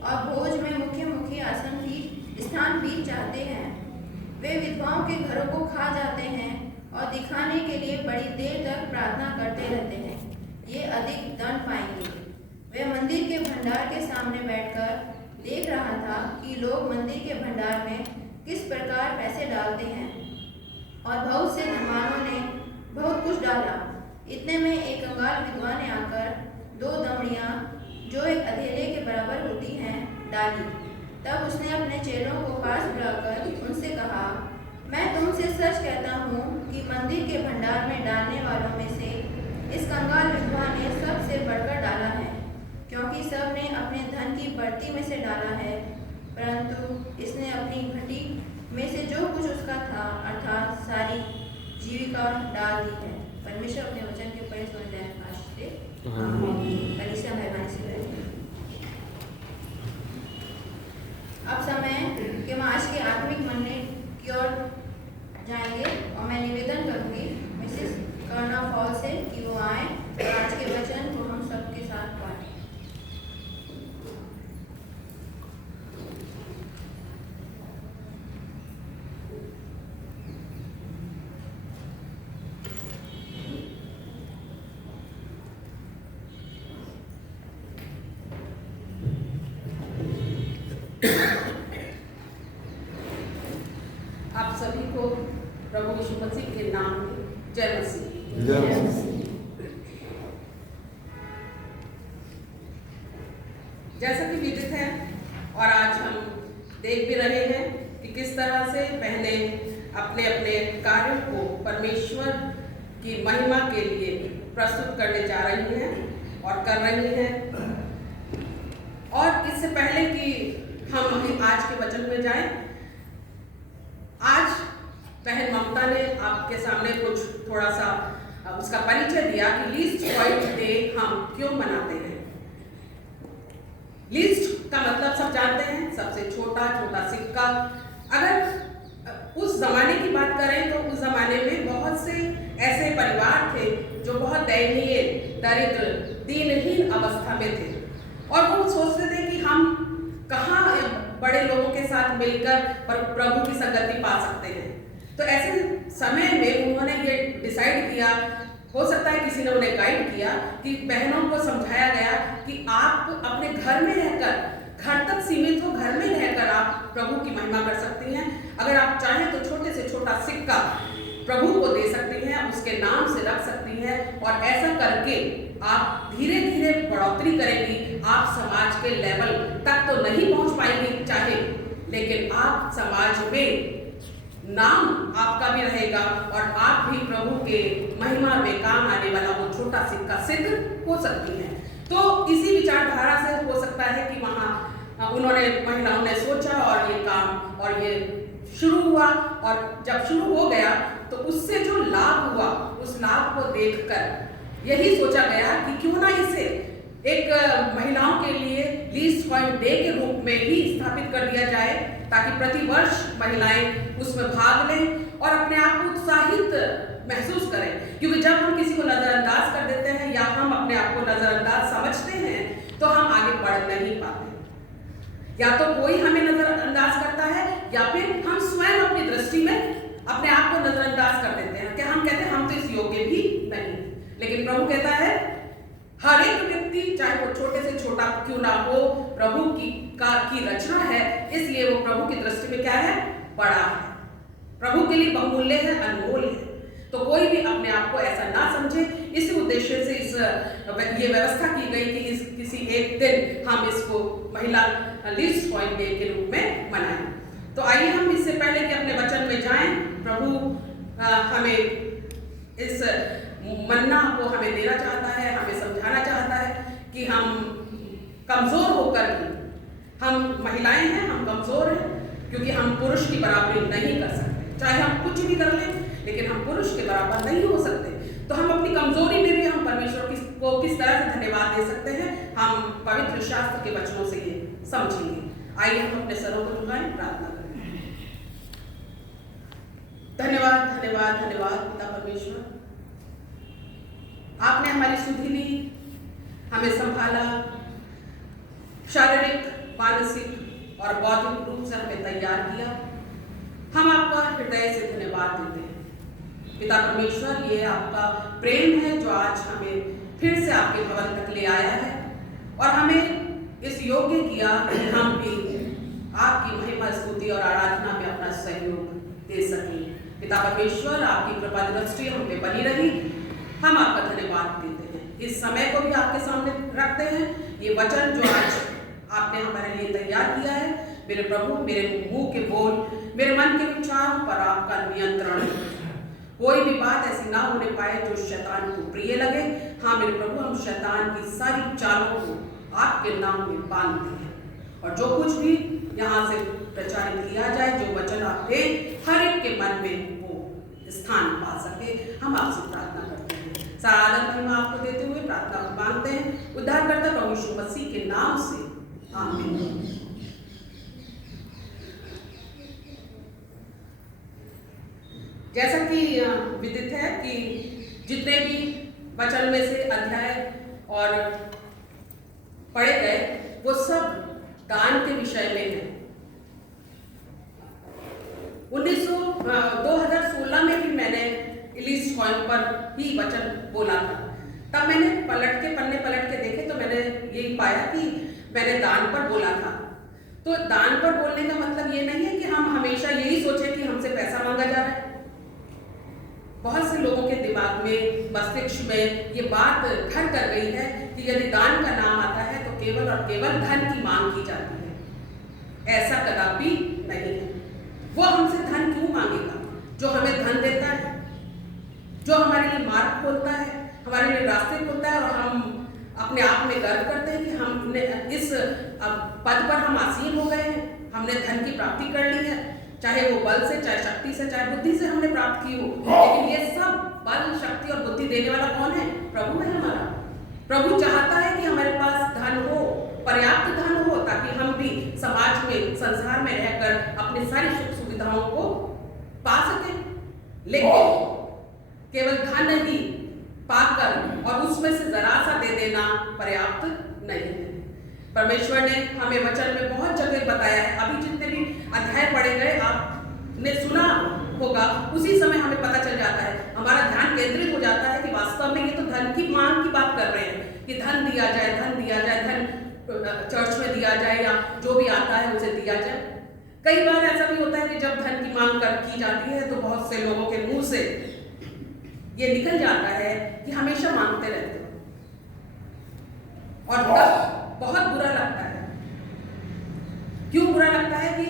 और भोज में मुख्य आसन भी स्थान भी चाहते हैं। वे विधवाओं के घरों को खा जाते हैं और दिखाने के लिए बड़ी देर तक प्रार्थना करते रहते हैं। ये अधिक दंड पाएंगे। वे मंदिर के भंडार के सामने बैठकर देख रहा था कि लोग मंदिर के भंडार में किस प्रकार पैसे डालते हैं और बहुत से धनवानों ने बहुत कुछ डाला। इतने में एक कंगाल विधवा ने आकर 2 दमड़ियाँ जो एक अधेले के बराबर होती हैं डाली। तब उसने अपने चेलों को पास बुलाकर उनसे कहा, मैं तुमसे सच कहता हूँ कि मंदिर के भंडार में डालने वालों में से इस कंगाल विधवा ने सबसे बढ़कर डाला है, क्योंकि सब ने अपने धन की बढ़ती में से डाला है, परंतु इसने अपनी घटी में से जो कुछ उसका था अर्थात सारी जीविका डाल दी है। परमेश्वर अपने वचन के पढ़े सुन जाए आशीष दे। आमीन। कलीसिया मेहरबानी से बैठे। अब समय कि हम आज के आत्मिक मनने की ओर जाएंगे और मैं निवेदन करूंगी मिसेस कर्णा फॉल से कि वो आए और आज के वचन को हम सबके साथ पढ़ें। आप सभी को प्रभु यीशु मसीह के नाम में जय मसीह। जैसा कि विदित है और आज हम देख भी रहे हैं कि किस तरह से बहनें अपने अपने कार्यों को परमेश्वर की महिमा के लिए प्रस्तुत करने जा रही हैं और कर रही हैं। और इससे पहले कि हम आज के वचन में जाएं, आज बहन ममता ने आपके सामने कुछ थोड़ा सा उसका परिचय दिया कि लीस्ट पॉइंट डे हम क्यों मनाते हैं। लीस्ट का मतलब सब जानते हैं, सबसे छोटा सिक्का। अगर उस जमाने की बात करें तो उस जमाने में बहुत से ऐसे परिवार थे जो बहुत दयनीय, दरिद्र, दीनहीन अवस्था में थे और वो सोचते थे कि हम कहाँ बड़े लोगों के साथ मिलकर प्रभु की संगति पा सकते हैं। तो ऐसे समय में उन्होंने ये डिसाइड किया, हो सकता है किसी ने उन्हें गाइड किया, कि बहनों को समझाया गया कि आप अपने घर में रहकर, घर तक सीमित हो, घर में रहकर आप प्रभु की महिमा कर सकती हैं। अगर आप चाहें तो छोटे से छोटा सिक्का प्रभु को दे सकती हैं, उसके नाम से रख सकती हैं और ऐसा करके आप धीरे धीरे बढ़ोतरी करेंगी। आप समाज के लेवल तक तो नहीं पहुंच पाएंगी चाहे, लेकिन आप समाज में नाम आपका भी रहेगा और आप भी प्रभु के महिमा में काम आने वाला वो छोटा सिक्का सिद्ध हो सकती हैं। तो इसी विचारधारा से हो सकता है कि वहाँ उन्होंने, महिलाओं ने सोचा और ये काम और ये शुरू हुआ और जब शुरू हो गया तो उससे जो लाभ हुआ उस लाभ को देखकर यही सोचा गया कि क्यों ना इसे एक महिलाओं के लिए लीस्ट पॉइंट डे के रूप में ही स्थापित कर दिया जाए, ताकि प्रतिवर्ष महिलाएं उसमें भाग लें और अपने आप को उत्साहित महसूस करें। क्योंकि जब हम किसी को नजरअंदाज कर देते हैं या हम अपने आप को नजरअंदाज समझते हैं तो हम आगे बढ़ नहीं पाते। या तो कोई हमें नजरअंदाज करता है या फिर हम स्वयं अपनी दृष्टि में अपने आप को नजरअंदाज कर देते हैं कि हम कहते हैं हम तो इस योग्य भी नहीं। लेकिन प्रभु कहता है हर एक व्यक्ति, चाहे वो छोटे से छोटा क्यों ना हो, प्रभु की रचना है, इसलिए वो प्रभु की दृष्टि में क्या है, बड़ा है, प्रभु के लिए बहुमूल्य है, अनमोल है। तो कोई भी अपने आप को ऐसा ना समझे। इसी उद्देश्य से ये व्यवस्था की गई कि किसी एक दिन हम इसको महिला लीस्ट पॉइंट डे के रूप में मनाएं। तो आइए हम इससे पहले कि अपने वचन में जाएं, प्रभु हमें इस मन्ना को हमें देना चाहता है, हमें समझाना चाहता है कि हम कमजोर होकर भी, हम महिलाएं हैं, हम कमजोर हैं, क्योंकि हम पुरुष की बराबरी नहीं कर सकते। चाहे हम कुछ भी कर लें लेकिन हम पुरुष के बराबर नहीं हो सकते। तो हम अपनी कमजोरी में भी हम परमेश्वर को किस तरह से धन्यवाद दे सकते हैं, हम पवित्र शास्त्र के वचनों से ये समझेंगे। आइए हम अपने सरों को झुकाएं, प्रार्थना करें। धन्यवाद धन्यवाद धन्यवाद पिता परमेश्वर, आपने हमारी सुधि ली, हमें संभाला, शारीरिक, मानसिक और बौद्धिक रूप से हमें तैयार किया। हम आपका हृदय से धन्यवाद देते हैं। पिता परमेश्वर, ये आपका प्रेम है जो आज हमें फिर से आपके भवन तक ले आया है और हमें इस योग्य किया कि हम भी आपकी महिमा, स्तुति और आराधना में अपना सहयोग दे सकें। पिता परमेश्वर, आपकी कृपा दृष्टि हम पे बनी रही, हम आपका धन्यवाद देते हैं। इस समय को भी आपके सामने रखते हैं। ये वचन जो आज आपने हमारे लिए तैयार किया है, मेरे प्रभु, मेरे मुंह के बोल, मेरे मन के विचार पर आपका नियंत्रण, कोई भी बात ऐसी ना होने पाए जो शैतान को प्रिय लगे। हाँ मेरे प्रभु, हम शैतान की सारी चालों को आपके नाम में बांधते हैं और जो कुछ भी यहाँ से प्रचारित किया जाए, जो वचन आप दे, हर एक के मन में वो स्थान पा सके, हम आपसे प्रार्थना करते हैं। सारा आदर महिमा आपको देते हुए प्रार्थना मांगते हैं उद्धारकर्ता प्रभु यीशु मसीह के नाम से, आमीन। जैसा कि विदित है कि जितने भी वचन में से अध्याय और पढ़े गए वो सब दान के विषय में है। 2016 में भी मैंने इलीस कॉइन पर ही वचन बोला था। तब मैंने पन्ने पलट के देखे तो मैंने यही पाया कि मैंने दान पर बोला था। तो दान पर बोलने का मतलब ये नहीं है कि हम हमेशा यही सोचें कि हमसे पैसा मांगा जा रहा है। बहुत से लोगों के दिमाग में, मस्तिष्क में ये बात घर कर गई है कि यदि दान का नाम आता है तो केवल और केवल धन की मांग की जाती है। ऐसा कदापि नहीं है। वो हमसे धन क्यों मांगेगा? जो हमें धन देता है, जो हमारे लिए मार्ग खोलता है, हमारे लिए रास्ते खोलता है और हम अपने आप में गर्व करते हैं कि हमने इस पद पर हम आसीन हो गए हैं, हमने धन की प्राप्ति कर ली है, चाहे वो बल से, चाहे शक्ति से, चाहे बुद्धि से हमने प्राप्त की हो। लेकिन ये सब बल, शक्ति और बुद्धि देने वाला कौन है? प्रभु है हमारा। प्रभु चाहता है कि हमारे पास धन हो, पर्याप्त धन हो, ताकि हम भी समाज में, संसार में रहकर अपनी सारी सुख सुविधाओं को पा सकें। लेकिन केवल धन ही पाकर और उसमें से जरा सा दे देना पर्याप्त नहीं है। परमेश्वर ने हमें वचन में बहुत जगह बताया है। अभी जितने भी अध्याय पढ़े गए आपने सुना होगा, उसी समय हमें पता चल जाता है, हमारा ध्यान केंद्रित हो जाता है कि वास्तव में ये तो धन की मांग की बात कर रहे हैं कि धन दिया जाए, धन दिया जाए, धन चर्च में दिया जाए या जो भी आता है उसे दिया जाए। कई बार ऐसा भी होता है कि जब धन की मांग की जाती है तो बहुत से लोगों के मुंह से ये निकल जाता है कि हमेशा मांगते रहते हैं और तब बहुत बुरा लगता है। क्यों बुरा लगता है? कि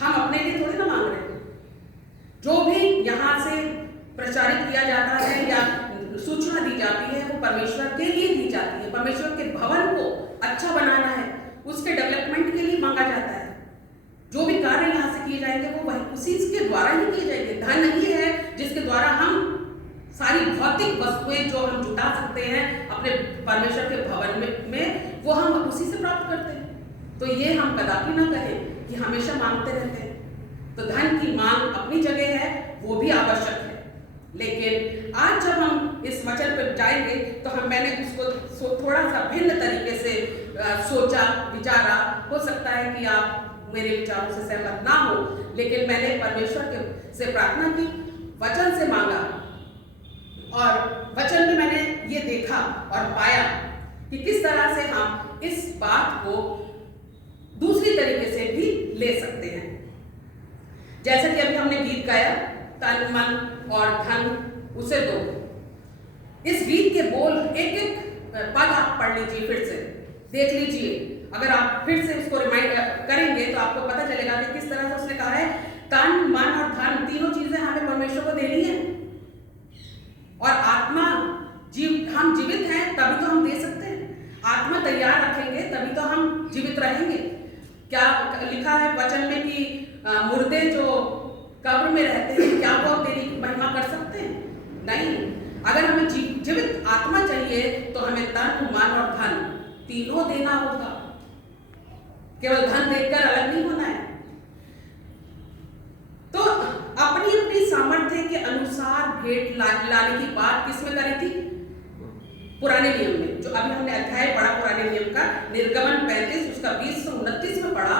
हम अपने लिए थोड़ी ना मांग रहे हैं। जो भी यहाँ से प्रचारित किया जाता है या सूचना दी जाती है वो परमेश्वर के लिए दी जाती है। परमेश्वर के भवन को अच्छा बनाना है, उसके डेवलपमेंट के लिए मांगा जाता है। जो भी कार्य यहाँ से किए जाएंगे वो वही उसी के द्वारा ही किए जाएंगे। धन नहीं है जिसके द्वारा हम सारी भौतिक वस्तुएं जो हम जुटा सकते हैं अपने परमेश्वर के भवन में वो हम उसी से प्राप्त करते हैं। तो ये हम कदापि ना कहें कि हमेशा मांगते रहते हैं। तो धन की मांग अपनी जगह है, वो भी आवश्यक है। लेकिन आज जब हम इस वचन पर जाएंगे तो मैंने उसको थोड़ा सा भिन्न तरीके से सोचा, विचारा। हो सकता है कि आप मेरे विचारों से सहमत ना हो, लेकिन मैंने परमेश्वर से प्रार्थना की, वचन से मांगा और वचन में मैंने ये देखा और पाया कि किस तरह से हम इस बात को दूसरी तरीके से भी ले सकते हैं। जैसे कि अभी हमने गीत गाया, तन मन और धन उसे दो। इस गीत के बोल एक एक पद आप पढ़ लीजिए, फिर से देख लीजिए। अगर आप फिर से उसको रिमाइंड करेंगे तो आपको पता चलेगा कि किस तरह से उसने कहा है तन मन और धन तीनों चीजें हमें परमेश्वर को देनी है। और आत्मा हम जीवित हैं तभी तो हम दे सकते हैं। आत्मा तैयार रखेंगे तभी तो हम जीवित रहेंगे। क्या लिखा है वचन में कि मुर्दे जो कब्र में रहते हैं क्या वो तेरी महिमा कर सकते हैं? नहीं। अगर हमें जीवित आत्मा चाहिए तो हमें तन मन और धन तीनों देना होगा। केवल धन देकर अलग नहीं होना है। तो अपनी अपनी सामर्थ्य के अनुसार भेंट लाने की बात किसमें करी थी? पुराने नियम में, जो अभी हमने अध्याय पढ़ा पुराने नियम का, निर्गमन 35 उसका 20 से 29 में पढ़ा,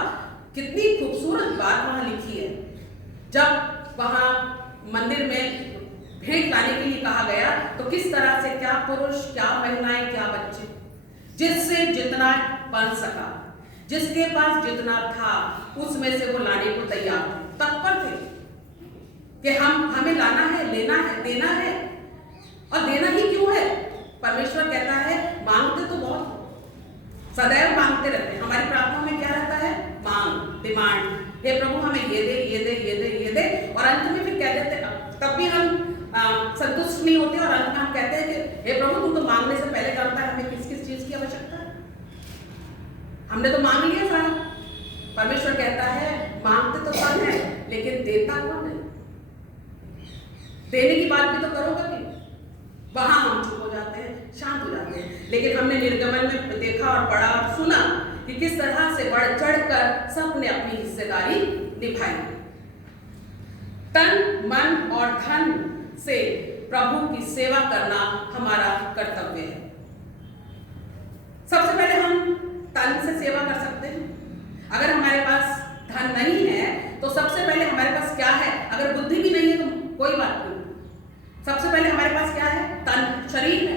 कितनी खूबसूरत बात वहां लिखी है। जब वहां मंदिर में भेंट लाने के लिए कहा गया तो किस तरह से क्या पुरुष, क्या महिलाएं, क्या बच्चे, जिससे जितना बन सका, जिसके पास जितना था उसमें से वो लाने को तैयार थे, तत्पर थे कि हमें लाना है, लेना है, देना है। और देना ही क्यों है? परमेश्वर कहता है मांगते तो बहुत, सदैव मांगते रहते हैं। हमारी प्रार्थना में क्या रहता है? मांग, डिमांड, हे प्रभु हमें ये दे, ये दे, ये दे, ये दे। और अंत में फिर कह देते, तब भी हम संतुष्ट नहीं होते और अंत में हम कहते हैं कि हे प्रभु तुम तो मांगने से पहले जानता है हमें किस किस चीज की आवश्यकता है, हमने तो मांग लिया सारा। परमेश्वर कहता है मांगते तो कौन है लेकिन देता कौन है? देने की बात भी तो करोगे कि वहां हम चुप हो जाते हैं, शांत हो जाते हैं। लेकिन हमने निर्गमन में देखा और पढ़ा और सुना कि किस तरह से बढ़ चढ़कर सबने अपनी हिस्सेदारी निभाई। तन, मन और धन से प्रभु की सेवा करना हमारा कर्तव्य है। सबसे पहले हम तन से सेवा कर सकते हैं। अगर हमारे पास धन नहीं है तो सबसे पहले हमारे पास क्या है? अगर बुद्धि भी नहीं है तो कोई बात नहीं, सबसे पहले हमारे पास क्या है? तन, शरीर है।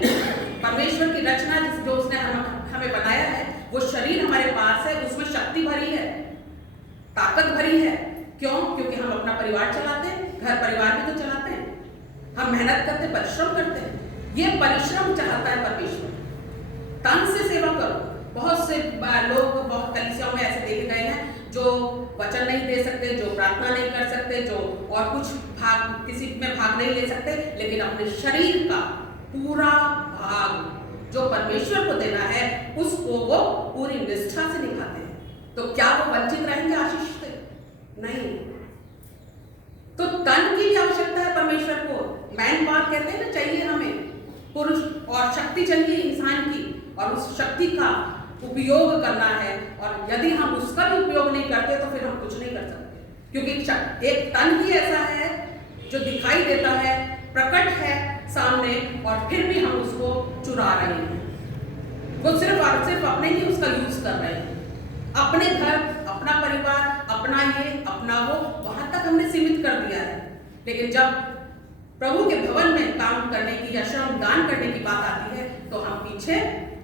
परमेश्वर की रचना जो उसने हमें बनाया है वो शरीर हमारे पास है, उसमें शक्ति भरी है, ताकत भरी है। क्यों? क्योंकि हम अपना परिवार चलाते हैं, घर परिवार भी तो चलाते हैं, हम मेहनत करते, परिश्रम करते हैं। ये परिश्रम चाहता है परमेश्वर। तन से सेवा करो। बहुत से लोग, बहुत कलीसियाओं में ऐसे देखे गए हैं जो वचन नहीं दे सकते, जो प्रार्थना नहीं कर सकते, जो और कुछ किसी में भाग नहीं ले सकते, लेकिन अपने शरीर का पूरा भाग जो परमेश्वर को देना है उसको वो पूरी निष्ठा से निभाते हैं। तो क्या वो वंचित रहेंगे आशीष से? नहीं। तो तन की भी आवश्यकता है परमेश्वर को। मैन पावर कहते हैं ना, चाहिए हमें पुरुष, और शक्ति चाहिए इंसान की, और उस शक्ति का उपयोग करना है। और यदि हम उसका भी उपयोग नहीं करते तो फिर हम कुछ नहीं कर सकते, क्योंकि एक तन ही ऐसा है जो दिखाई देता है, प्रकट है सामने, और फिर भी हम उसको चुरा रहे हैं। वो सिर्फ और सिर्फ अपने ही उसका यूज कर रहे हैं, अपने घर, अपना परिवार, अपना ये, अपना वो, वहां तक हमने सीमित कर दिया है। लेकिन जब प्रभु के भवन में काम करने की या श्रम दान करने की बात आती है तो हम पीछे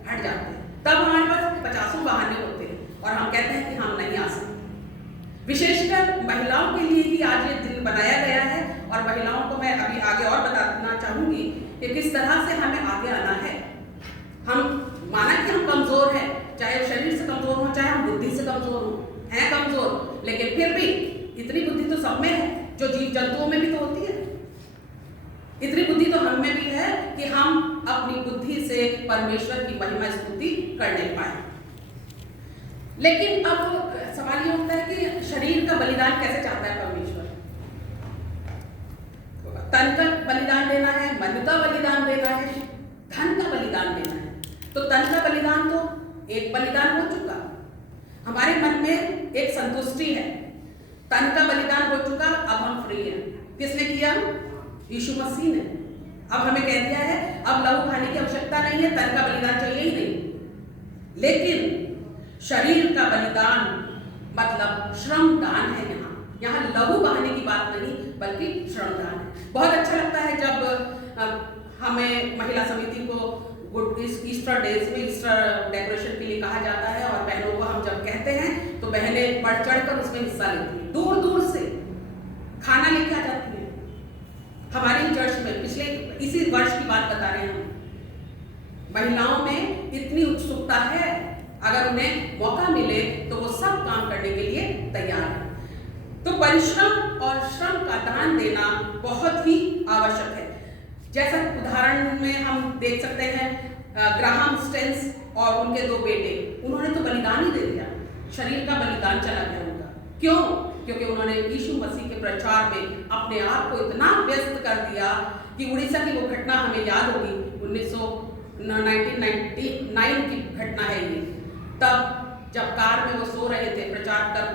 हट जाते हैं। तब हमारे पास 50 बहाने होते हैं और हम कहते हैं कि हम नहीं आ सकते। विशेषकर महिलाओं के लिए ही आज ये दिन बनाया गया है, और महिलाओं को मैं अभी आगे और बताना चाहूंगी कि किस तरह से हमें आगे आना है। हम माना कि हम कमजोर हैं, चाहे शरीर से कमजोर हो, चाहे हम बुद्धि से कमजोर हो, हैं कमजोर, लेकिन फिर भी इतनी बुद्धि तो सब में है, जो जीव जंतुओं में भी तो होती है। इतनी बुद्धि तो हम में भी है कि हम अपनी बुद्धि से परमेश्वर की महिमा स्तुति कर नहीं पाए। लेकिन अब सवाल ये उठता है कि शरीर का बलिदान कैसे चाहता है परमेश्वर? तन का बलिदान देना है, मन का बलिदान देना है, धन का बलिदान देना है। तो तन का बलिदान तो एक बलिदान हो चुका, हमारे मन में एक संतुष्टि है, तन का बलिदान हो चुका, अब हम फ्री हैं। किसने किया? यीशु मसीह ने। अब हमें कह दिया है अब लहू खाने की आवश्यकता नहीं है, तन का बलिदान चाहिए ही नहीं। लेकिन शरीर का बलिदान मतलब श्रम दान है। यहाँ लहू बहाने की बात नहीं बल्कि श्रम दान है। बहुत अच्छा लगता है जब हमें महिला समिति को ईस्टर डेज में ईस्टर डेकोरेशन के लिए कहा जाता है, और बहनों को हम जब कहते हैं तो बहनें बढ़ चढ़कर उसमें हिस्सा लेती हैं, दूर दूर से खाना लेके आ जाती है। हमारे चर्च में पिछले इसी वर्ष की बात बता रहे हैं हम, महिलाओं में इतनी उत्सुकता है, अगर उन्हें मौका मिले तो वो सब काम करने के लिए तैयार है। तो परिश्रम और श्रम का दान देना बहुत ही आवश्यक है। जैसा उदाहरण में हम देख सकते हैं ग्राहम स्टेन्स और उनके 2 बेटे, उन्होंने तो बलिदान ही दे दिया, शरीर का बलिदान चला गया उनका। क्यों? क्योंकि उन्होंने यीशु मसीह के प्रचार में अपने आप को इतना व्यस्त कर दिया कि उड़ीसा की वो घटना हमें याद होगी, 1999 की घटना है ये। तब जब कार में वो सो रहे थे, प्रचार कर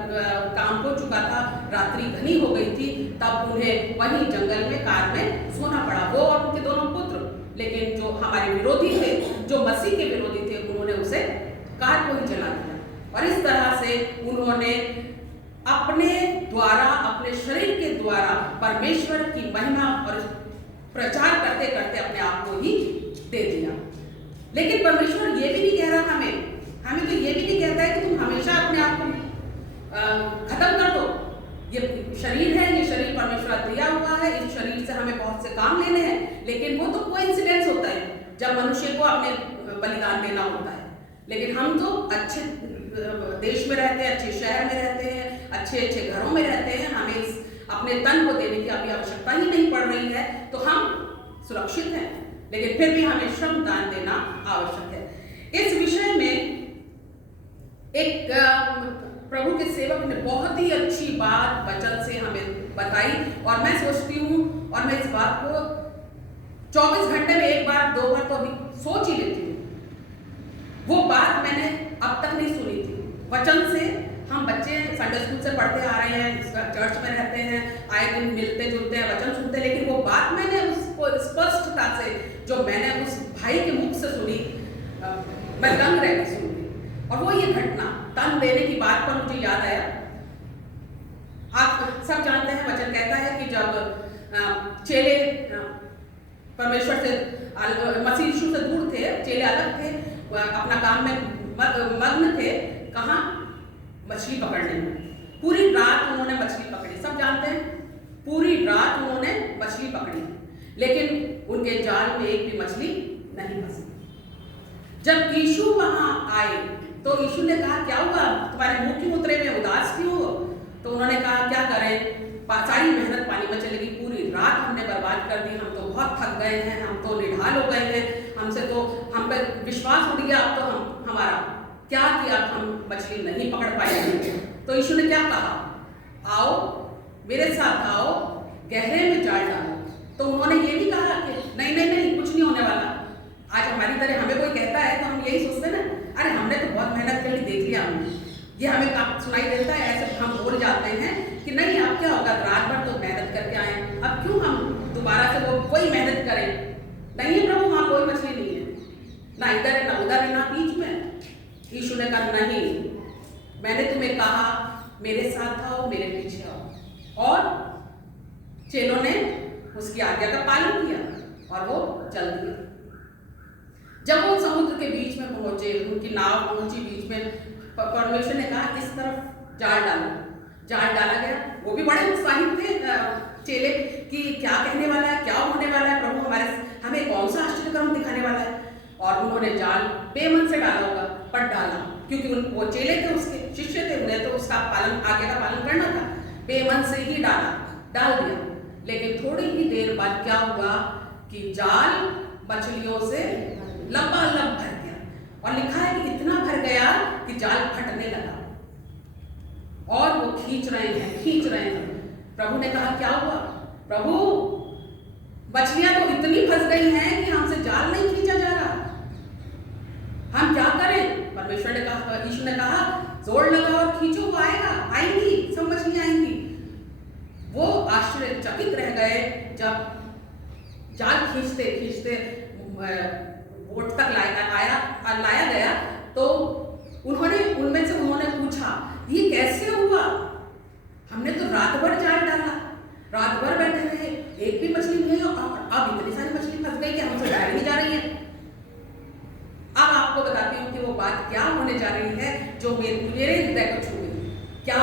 काम हो चुका था, रात्रि घनी हो गई थी, तब उन्हें वहीं जंगल में कार में सोना पड़ा, वो और उनके दोनों पुत्र। लेकिन जो हमारे विरोधी थे जो मसीह के विरोधी थे उन्होंने उसे कार को ही जला दिया। और इस तरह से उन्होंने अपने द्वारा, अपने शरीर के द्वारा परमेश्वर की महिमा और प्रचार करते करते अपने आप को ही दे दिया। लेकिन परमेश्वर ये भी नहीं कह रहा हमें तो ये भी नहीं कहता है कि तुम हमेशा अपने आप को खत्म कर दो। ये शरीर है, ये शरीर परमेश्वर दिया हुआ है, इस शरीर से हमें बहुत से काम लेने हैं। लेकिन वो तो कोइंसिडेंस होता है जब मनुष्य को अपने बलिदान देना होता है। लेकिन हम तो अच्छे देश में रहते हैं, अच्छे शहर में रहते हैं, अच्छे अच्छे घरों में रहते हैं, हमें अपने तन को देने की अभी आवश्यकता ही नहीं पड़ रही है, तो हम सुरक्षित हैं। लेकिन फिर भी हमें श्रम दान देना आवश्यक है। इस विषय में एक प्रभु के सेवक ने बहुत ही अच्छी बात वचन से हमें बताई, और मैं सोचती हूँ और मैं इस बात को 24 घंटे में एक बार 2 बार तो अभी सोच ही लेती हूँ। वो बात मैंने अब तक नहीं सुनी थी। वचन से हम बच्चे संडे स्कूल से पढ़ते आ रहे हैं, चर्च में रहते हैं, आए दिन मिलते जुलते हैं, वचन सुनते हैं, लेकिन वो बात मैंने उसको स्पष्टता से जो मैंने उस भाई के मुख से सुनी, मैं दंग रह गई सुन के। और वो ये घटना तन देने की बात पर मुझे याद आया। आप सब जानते हैं वचन कहता है कि जब चेले परमेश्वर से, मसीह यीशु से दूर थे, चेले अलग थे, अपना काम में मग्न थे, कहाँ? मछली पकड़ने में। पूरी रात उन्होंने मछली पकड़ी, सब जानते हैं, पूरी रात उन्होंने मछली पकड़ी, लेकिन उनके जाल में एक भी मछली नहीं फंसी। जब यीशु वहां आए तो यीशु ने कहा, क्या हुआ, तुम्हारे मुंह क्यों उतरे में, उदास क्यों हो? तो उन्होंने कहा, क्या करें, सारी मेहनत पानी में चली गई, पूरी रात हमने बर्बाद कर दी, हम तो बहुत थक गए हैं, हम तो निढाल हो गए हैं, हमसे तो हम पे विश्वास उठ गया, अब तो हमारा क्या किया, हम मछली नहीं पकड़ पाएंगे। तो यीशु ने क्या कहा, आओ मेरे साथ आओ, गहरे में जाल डालो। तो उन्होंने ये नहीं कहा कि नहीं नहीं नहीं कुछ नहीं होने वाला। आज हमारी तरह हमें कोई कहता है तो हम यही सोचते हैं ना, अरे हमने तो बहुत मेहनत कर ली, देख लिया हमने, ये हमें सुनाई देता है, ऐसे हम बोल जाते हैं कि नहीं अब क्या होगा, रात भर तो मेहनत करके आए, अब क्यों हम दोबारा से वो कोई मेहनत करें। नहीं है प्रभु, वहाँ कोई मछली नहीं है, ना इधर है ना उधर है ना बीच में। यीशु ने कहा, नहीं, मैंने तुम्हें कहा मेरे साथ आओ, मेरे पीछे आओ। और चेलों ने उसकी आज्ञा का पालन किया और वो चल दिए। जब वो समुद्र के बीच में पहुंचे, उनकी नाव पहुंची बीच में, परमेश्वर ने कहा इस तरफ जाल डालो। जाल डाला गया। वो भी बड़े उत्साहित थे चेले कि क्या कहने वाला है, क्या होने वाला है, प्रभु हमें कौन सा आश्चर्यकर्म दिखाने वाला है। और उन्होंने जाल बेमन से डाला होगा, पर डाला, क्योंकि वो चेले थे, उसके शिष्य थे, उन्हें तो उसका पालन, आगे का पालन करना था। बेमन से ही डाल दिया। लेकिन थोड़ी ही देर बाद क्या हुआ कि जाल मछलियों से लबालब भर गया, और लिखा है कि इतना भर गया कि जाल फटने लगा, और वो खींच रहे हैं। प्रभु ने कहा, क्या हुआ प्रभु, मछलियां तो इतनी फंस गई हैं कि हमसे जाल नहीं खींचा जा रहा, हम क्या करें। परमेश्वर ने कहा, यीशु ने कहा, जोर लगाओ और खींचो, वो आएगा, आएंगी, सब मछलियां आएंगी। वो आश्चर्यचकित रह गए जब जाल खींचते खींचते बोट तक लाया गया, तो उनमें से उन्होंने पूछा, ये कैसे हुआ, हमने तो रात भर जाल डाला, रात भर बैठे रहे, एक भी मछली नहीं, और अब इतनी सारी मछली फंस गई कि हमसे जाए नहीं जा रही है। अब आपको बताती हूँ कि वो बात क्या होने जा रही है जो मेरे हृदय को छू गई। क्या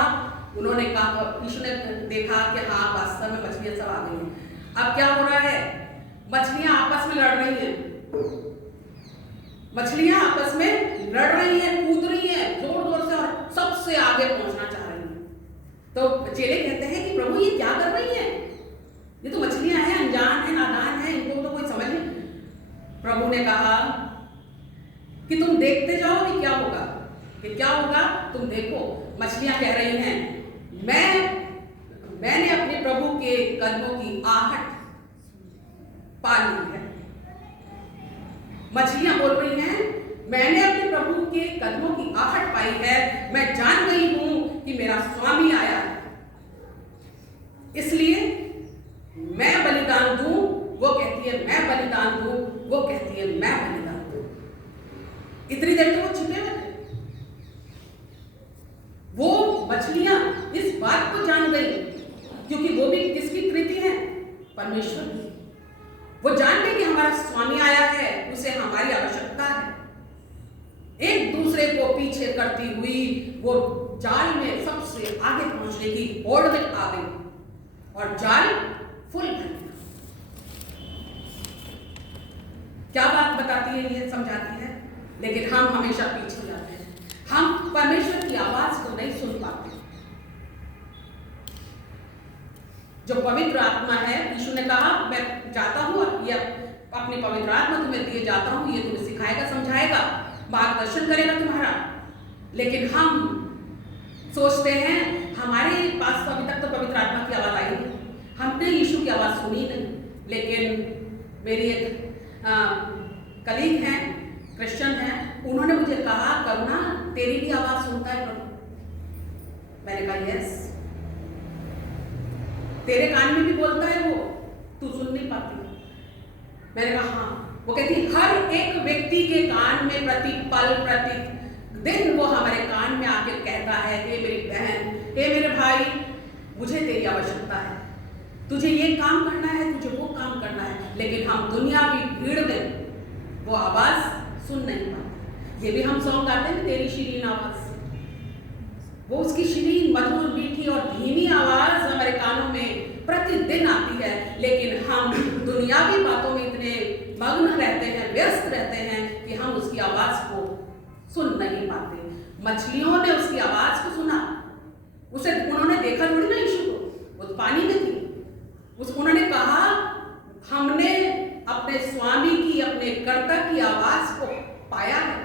उन्होंने कहा, यीशु ने देखा कि हाँ वास्तव में मछलियां सब आ गई हैं। अब क्या हो रहा है, मछलियां आपस में लड़ रही हैं, मछलियां आपस में लड़ रही हैं, कूद रही हैं जोर जोर से, और सबसे आगे पहुंचना चाह रही हैं। तो चेले कहते हैं कि प्रभु ये क्या कर रही हैं, ये तो मछलियां हैं, अनजान है, नादान है, इनको तो कोई समझ नहीं। प्रभु ने कहा कि तुम देखते जाओ कि क्या होगा, तुम देखो। मछलियां कह रही हैं, मैंने अपने प्रभु के कदमों की आहट पा ली है। मछलियां बोल रही हैं, मैंने अपने प्रभु के कदमों की आहट पाई है, मैं जान गई हूं कि मेरा स्वामी आया है, इसलिए मैं बलिदान दूं। वो कहती है मैं बलिदान दूं, वो कहती है मैं बलिदान दूं। इतनी देर तो वो छिपे हुए थे। वो मछलियां इस बात को जान गई, क्योंकि वो भी किसकी कृति है? परमेश्वर की। वो जान गई कि हमारा स्वामी आया है, उसे हमारी आवश्यकता है। एक दूसरे को पीछे करती हुई वो जाल में सबसे आगे पहुंचने की होड़ में आ गई और जाल फुल भर गया। क्या बात बताती है ये, समझाती है? लेकिन हम हमेशा पीछे जाते हैं, हम परमेश्वर की आवाज को नहीं सुन पाते। जो पवित्र आत्मा है, यीशु ने कहा मैं जाता हूं और ये अपनी पवित्र आत्मा तुम्हें दिए जाता हूं, ये तुम्हें सिखाएगा, समझाएगा, मार्गदर्शन करेगा तुम्हारा। लेकिन हम सोचते हैं हमारे पास तो अभी तक तो पवित्र आत्मा की आवाज आई नहीं, हमने यीशु की आवाज सुनी नहीं। लेकिन मेरी एक कलीग हैं, क्रिश्चियन हैं, उन्होंने मुझे कहा करुणा तेरी भी आवाज सुनता है प्रभु। मैंने कहा यस, तेरे कान में भी बोलता है वो, तू सुन नहीं पाती। मैंने कहा हाँ। वो कहती हर एक व्यक्ति के कान में प्रति पल प्रति दिन वो हमारे कान में आके कहता है, हे मेरी बहन, हे मेरे भाई, मुझे तेरी आवश्यकता है, तुझे ये काम करना है, तुझे वो काम करना है। लेकिन हम दुनियावी भीड़ में वो आवाज सुन नहीं पाते। ये भी हम सॉन्ग गाते हैं, तेरी शीरीन आवाज, वो उसकी शीरीन मधुर मीठी और धीमी आवाज हमारे कानों में प्रतिदिन आती है। लेकिन हम दुनियावी बातों में इतने मग्न रहते हैं, व्यस्त रहते हैं कि हम उसकी आवाज को सुन नहीं पाते। मछलियों ने उसकी आवाज को सुना, उसे उन्होंने देखा थोड़ी ना यीशु को, वो तो पानी में थी। उन्होंने कहा हमने अपने स्वामी की, अपने कर्ता की आवाज को पाया है,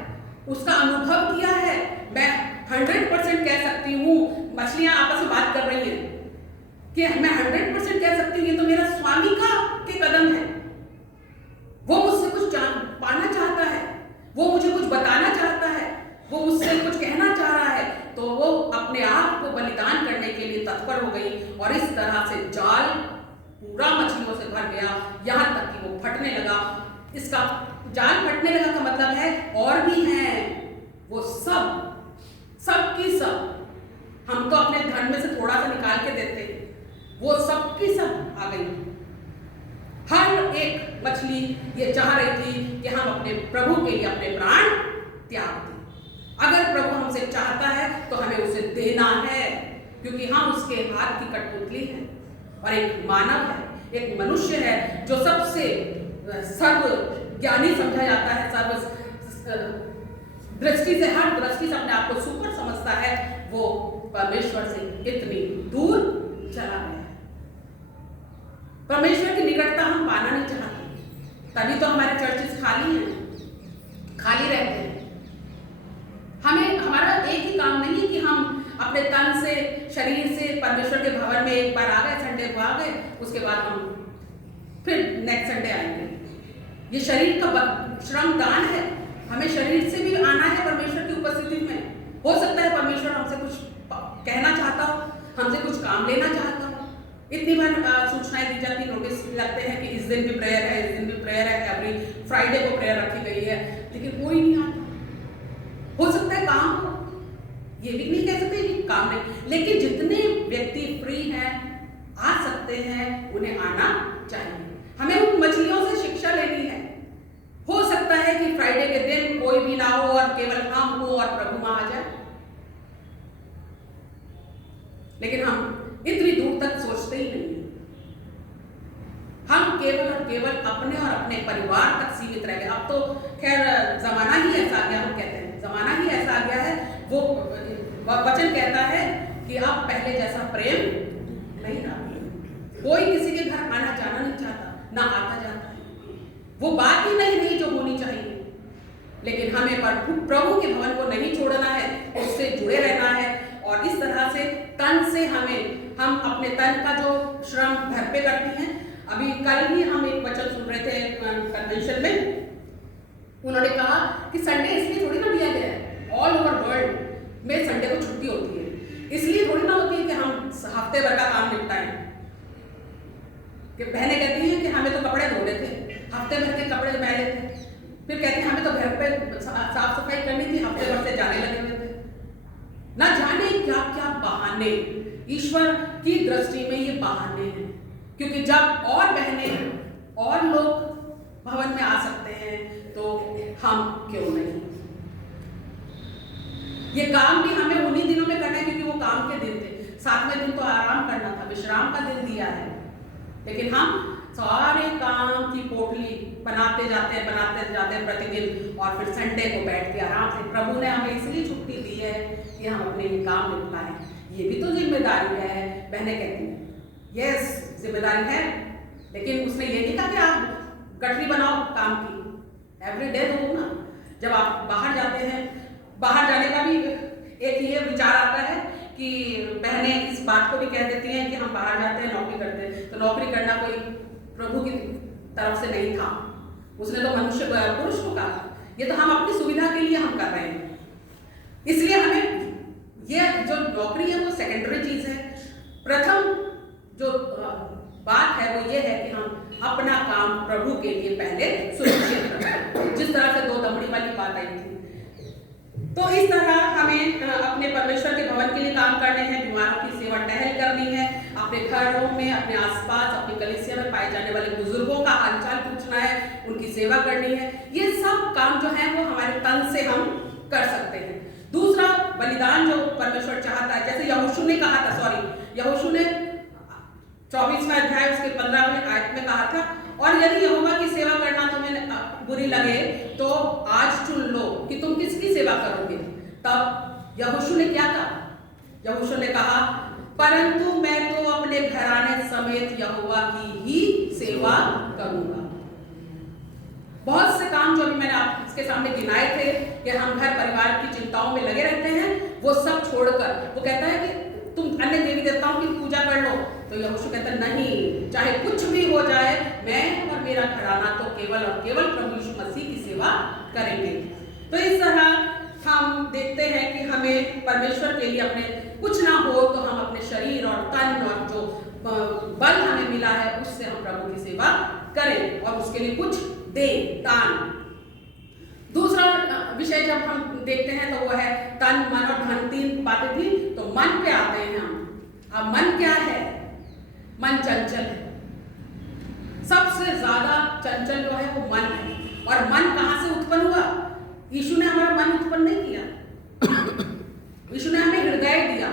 उसका अनुभव किया है। मैं 100% कह सकती हूँ, मछलियां आपस में बात कर रही हैं कि मैं 100% कह सकती हूँ ये तो मेरा स्वामी का के कदम है। वो मुझसे कुछ पाना चाहता है, वो मुझे कुछ बताना चाहता है, वो मुझसे कुछ कहना चाह रहा है। तो वो अपने आप को बलिदान करने के लिए तत्पर हो गई और इस तरह से जाल पूरा मछलियों से भर गया, यहाँ तक कि वो फटने लगा। इसका जाल फटने लगा का मतलब है और भी हैं, वो सब की सब, हम तो अपने धन में से थोड़ा सा निकाल के देते हैं, वो सब की सब आ गई। हर एक मछली ये चाह रही थी कि हम अपने प्रभु के लिए अपने प्राण त्याग दें। अगर प्रभु हमसे चाहता है तो हमें उसे देना है, क्योंकि हम उसके हाथ की कठपुतली हैं और एक मानव है, एक मनुष्य है जो सबसे सर्व ज्ञानी समझा जाता है, सर्व दृष्टि से, हर दृष्टि से अपने आप को सुपर समझता है। वो परमेश्वर से इतनी दूर चला गया है। परमेश्वर की निकटता हम पाना नहीं चाहते, तभी तो हमारे चर्चेस खाली हैं, खाली रहते हैं। हमें हमारा एक ही काम नहीं है कि हम अपने तन से, शरीर से परमेश्वर के भवन में एक बार आ गए, संडे को आ गए, उसके बाद हम फिर नेक्स्ट संडे आएंगे। ये शरीर का श्रम दान है, हमें शरीर से भी आना है परमेश्वर की उपस्थिति में। हो सकता है परमेश्वर हमसे कुछ कहना चाहता हो, हमसे कुछ काम लेना चाहता हो। इतनी बार सूचनाएं दी जाती, नोटिस लगते हैं कि इस दिन भी प्रेयर है, इस दिन भी प्रेयर है, एवरी फ्राइडे को प्रेयर रखी गई है, लेकिन कोई नहीं आता। हो सकता है काम हो, ये भी नहीं कह सकते कि काम नहीं, लेकिन जितने व्यक्ति फ्री हैं, आ सकते हैं, उन्हें आना चाहिए। हमें उन मछलियों से शिक्षा लेनी है। हो सकता है कि फ्राइडे के दिन कोई भी ना हो और केवल हम हो और प्रभु मां आ जाए, लेकिन हम इतनी दूर तक सोचते ही नहीं। हम केवल और केवल अपने और अपने परिवार तक सीमित रह गए। अब तो खैर जमाना ही ऐसा आ गया, हम कहते हैं जमाना ही ऐसा आ गया है। वो वचन कहता है कि अब पहले जैसा प्रेम नहीं रहा, कोई किसी के घर आना जाना नहीं चाहता, ना आता जाता है। वो बात ही नहीं रही जो होनी चाहिए। लेकिन हमें प्रभु के भवन को नहीं छोड़ना है, उससे जुड़े रहना है। और इस तरह से तन से हम अपने तन का जो श्रम घर पे करती हैं। अभी कल ही हम एक वचन सुन रहे थे कन्वेंशन में, उन्होंने कहा कि संडे इसलिए थोड़ी ना दिया गया है, ऑल ओवर वर्ल्ड में संडे को छुट्टी होती है, इसलिए थोड़ी ना होती है कि हम हफ्ते भर का काम निपटाएं। कि बहनें कहती हैं कि हमें तो कपड़े धोने थे, हफ्ते भर के कपड़े मैले थे, फिर कहती हैं हमें तो घर पे साफ सफाई बहाने, ईश्वर की दृष्टि में ये बहाने हैं, क्योंकि जब और बहनें और लोग भवन में आ सकते हैं तो हम क्यों नहीं। ये काम भी हमें उन्हीं दिनों में करना है क्योंकि वो काम के दिन थे। 7वें दिन तो आराम करना था, विश्राम का दिन दिया है, लेकिन हम सारे काम की पोटली बनाते जाते हैं प्रतिदिन, और फिर संडे को बैठ के आराम से, प्रभु ने हमें इसलिए छुट्टी दी है कि हम अपने ये काम निपटाएं। ये भी तो जिम्मेदारी है। बहनें कहती हैं यस जिम्मेदारी है, लेकिन उसने ये नहीं कहा कि आप गठरी बनाओ काम की, एवरी डे दो ना। जब आप बाहर जाते हैं, बाहर जाने का भी एक ये विचार आता है कि बहनें इस बात को भी कह देती हैं कि हम बाहर जाते हैं, नौकरी करते हैं, तो नौकरी करना कोई प्रभु की तरफ से नहीं था, उसने तो मनुष्य पुरुष को कहा। ये तो हम अपनी सुविधा के लिए हम कर रहे हैं, इसलिए हमें ये जो नौकरी है वो सेकेंडरी चीज है। प्रथम जो बात है वो ये है कि हम अपना काम प्रभु के लिए पहले सुनिश्चित करें। जिस तरह से 2 दमड़ी वाली बात आई थी, तो इस तरह हमें अपने परमेश्वर के भवन के लिए काम करने हैं, बीमारों की सेवा टहल करनी है, अपने घरों में, अपने आसपास, अपनी कलीसिया में पाए जाने वाले बुजुर्गों का हालचाल पूछना है, उनकी सेवा करनी है। ये सब काम जो है वो हमारे तन से हम कर सकते हैं। दूसरा बलिदान जो परमेश्वर चाहता है, जैसे यहोशू ने कहा था, यहोशू ने 24वां अध्याय उसके 15वें आयत में कहा था, और यदि यहोवा की सेवा करना तुम्हें बुरी लगे तो आज चुन लो कि तुम किसकी सेवा करोगे। तब यहोशू ने क्या कहा? यहोशू ने कहा, परंतु मैं तो अपने घराने समेत यहोवा की ही सेवा करूंगा। बहुत से काम जो अभी मैंने आपके सामने गिनाए थे कि हम घर परिवार की चिंताओं में लगे रहते हैं, वो सब छोड़कर वो कहता है कि तुम अन्य देवी देवताओं की पूजा कर लो, तो यहोशू कहता है नहीं, चाहे कुछ भी हो जाए, मैं और मेरा घराना तो केवल और केवल प्रभु यीशु मसीह की सेवा करेंगे। तो इस तरह हम देखते हैं कि हमें परमेश्वर के लिए अपने कुछ ना हो तो हम अपने शरीर और तन और जो बल हमें मिला है उससे हम प्रभु की सेवा करें और उसके लिए कुछ दें, दान। दूसरा विषय जब हम देखते हैं तो वो है तन, मन और धन। 3 बातें थी, तो मन पे आते हैं हम। अब मन क्या है? मन चंचल है, सबसे ज्यादा चंचल जो है वो मन है। और मन कहां से उत्पन्न हुआ? यीशु ने हमारा मन उत्पन्न नहीं किया, यीशु ने हमें हृदय दिया,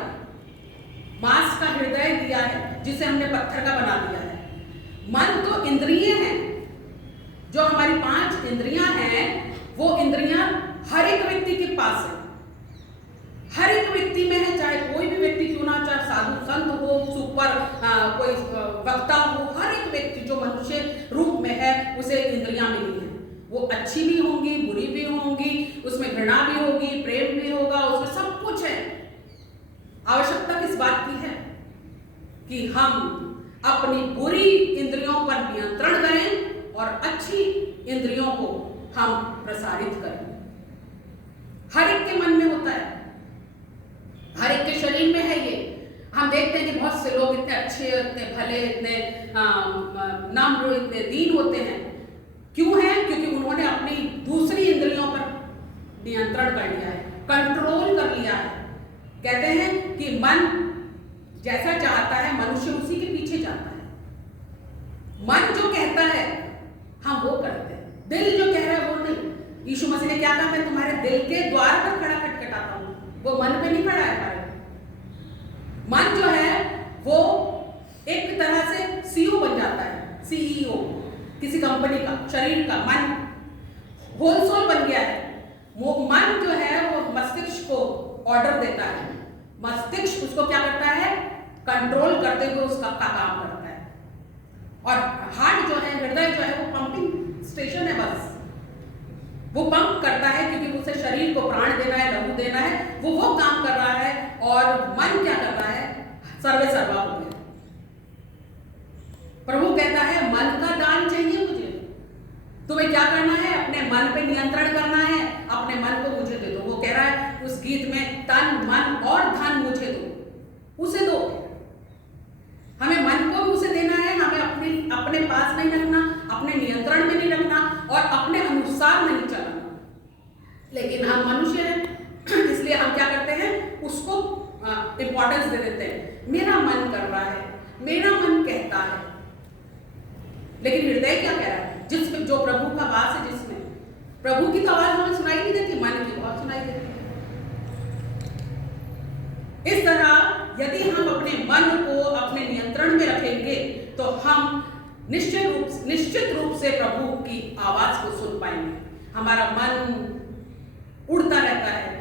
मांस का हृदय दिया है जिसे हमने पत्थर का बना दिया है। मन तो इंद्रिय है, जो हमारी 5 इंद्रियां हैं, वो इंद्रियां हर एक व्यक्ति के पास है, हर एक व्यक्ति में है, चाहे कोई भी व्यक्ति क्यों ना, चाहे साधु संत हो, सुपर कोई वक्ता हो, हर एक व्यक्ति जो मनुष्य रूप में है उसे इंद्रियां मिली हैं। वो अच्छी भी होंगी, बुरी भी होंगी, उसमें घृणा भी होगी, प्रेम भी होगा, उसमें सब कुछ है। आवश्यकता किस बात की है? कि हम अपनी बुरी इंद्रियों पर नियंत्रण करें और अच्छी इंद्रियों को हम प्रसारित करें। हर एक के मन में होता है, हर एक के शरीर में है ये। हम देखते हैं कि बहुत से लोग इतने अच्छे, इतने भले, इतने नम्र, इतने दीन होते हैं। क्यों है? क्योंकि उन्होंने अपनी दूसरी इंद्रियों पर नियंत्रण कर लिया है, कंट्रोल कर लिया है। कहते हैं कि मन जैसा चाहता है मनुष्य उसी के पीछे जाता है। मन जो कहता है हम वो करते हैं, दिल जो कह रहा है वो नहीं। यीशु मसीह ने क्या कहा? मैं तुम्हारे दिल के द्वार पर खड़ा खटखटाता हूं। वो मन पे नहीं खड़ा है हमारे। मन जो है वो एक तरह से सीईओ बन जाता है, सीईओ किसी कंपनी का, शरीर का। मन होलसेल बन गया है। वो मन जो है वो मस्तिष्क को ऑर्डर देता है, मस्तिष्क उसको क्या करता है? कंट्रोल करते हुए उसका काम करता है। और हार्ट जो है, हृदय जो है, वो पंपिंग स्टेशन है, बस वो पंप करता है क्योंकि उसे शरीर को प्राण देना है, लहू देना है, वो काम कर रहा है। और मन क्या कर रहा है? सर्वे सर्वा हो गया। प्रभु कहता है मन का दान चाहिए मुझे। तुम्हें क्या करना है? अपने मन पे नियंत्रण करना है, अपने मन को मुझे दे दो। वो कह रहा है उस गीत में, तन, मन और धन मुझे दो, उसे दो। हमें मन को भी उसे देना है, हमें अपने पास नहीं रखना, अपने नियंत्रण में नहीं रखना और अपने अनुसार नहीं चलना। लेकिन हम मनुष्य हैं, इसलिए हम क्या करते हैं? उसको इंपॉर्टेंस दे देते हैं। मेरा मन कर रहा है, मेरा मन कहता है, लेकिन हृदय क्या कह रहा है? जिसमें जो प्रभु का वास है, जिसमें प्रभु की तो आवाज हमें सुनाई नहीं देती, मन की बहुत सुनाई देती है। इस तरह यदि हम अपने मन को अपने नियंत्रण में रखेंगे तो हम निश्चित रूप से प्रभु की आवाज को सुन पाएंगे। हमारा मन उड़ता रहता है,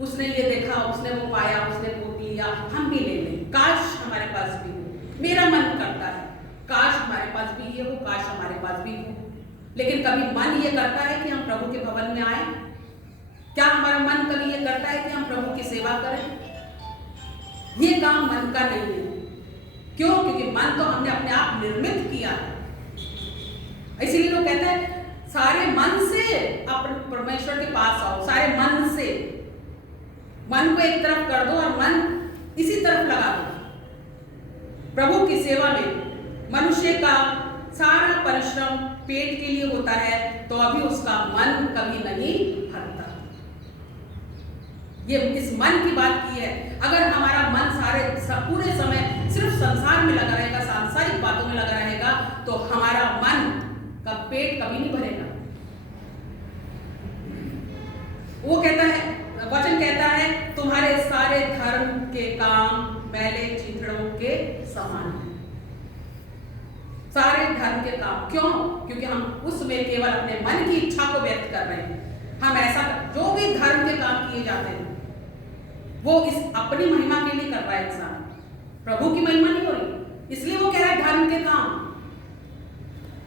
उसने ये देखा, उसने वो पाया, उसने वो लिया, हम भी ले लें, काश हमारे पास भी हो। मेरा मन करता है काश हमारे पास भी ये हो, काश हमारे पास भी हो। लेकिन कभी मन ये करता है कि हम प्रभु के भवन में आए? क्या हमारा मन कभी ये करता है कि हम प्रभु की सेवा करें? ये काम मन का नहीं है। क्यों? क्योंकि मन तो हमने अपने आप निर्मित किया है। इसीलिए लोग कहते हैं सारे मन से अपने परमेश्वर के पास आओ, सारे मन से। मन को एक तरफ कर दो और मन इसी तरफ लगा दो। प्रभु की सेवा में मनुष्य का सारा परिश्रम पेट के लिए होता है, तो अभी उसका मन कभी नहीं हटता। ये इस मन की बात की है। अगर हमारा मन पूरे समय सिर्फ संसार में लगा रहेगा, सांसारिक बातों में लगा रहेगा, तो हमारा मन का पेट कभी नहीं भरेगा। वो कहता है, वचन कहता है, तुम्हारे सारे धर्म के काम मैले चिथड़ों के समान है। सारे धर्म के काम। क्यों? क्योंकि हम उसमें केवल अपने मन की इच्छा को व्यक्त कर रहे हैं। हम ऐसा जो भी धर्म के काम किए जाते हैं वो इस अपनी महिमा के लिए कर रहा है इंसान, प्रभु की महिमा नहीं हो रही। इसलिए वो कह रहा है धर्म के काम।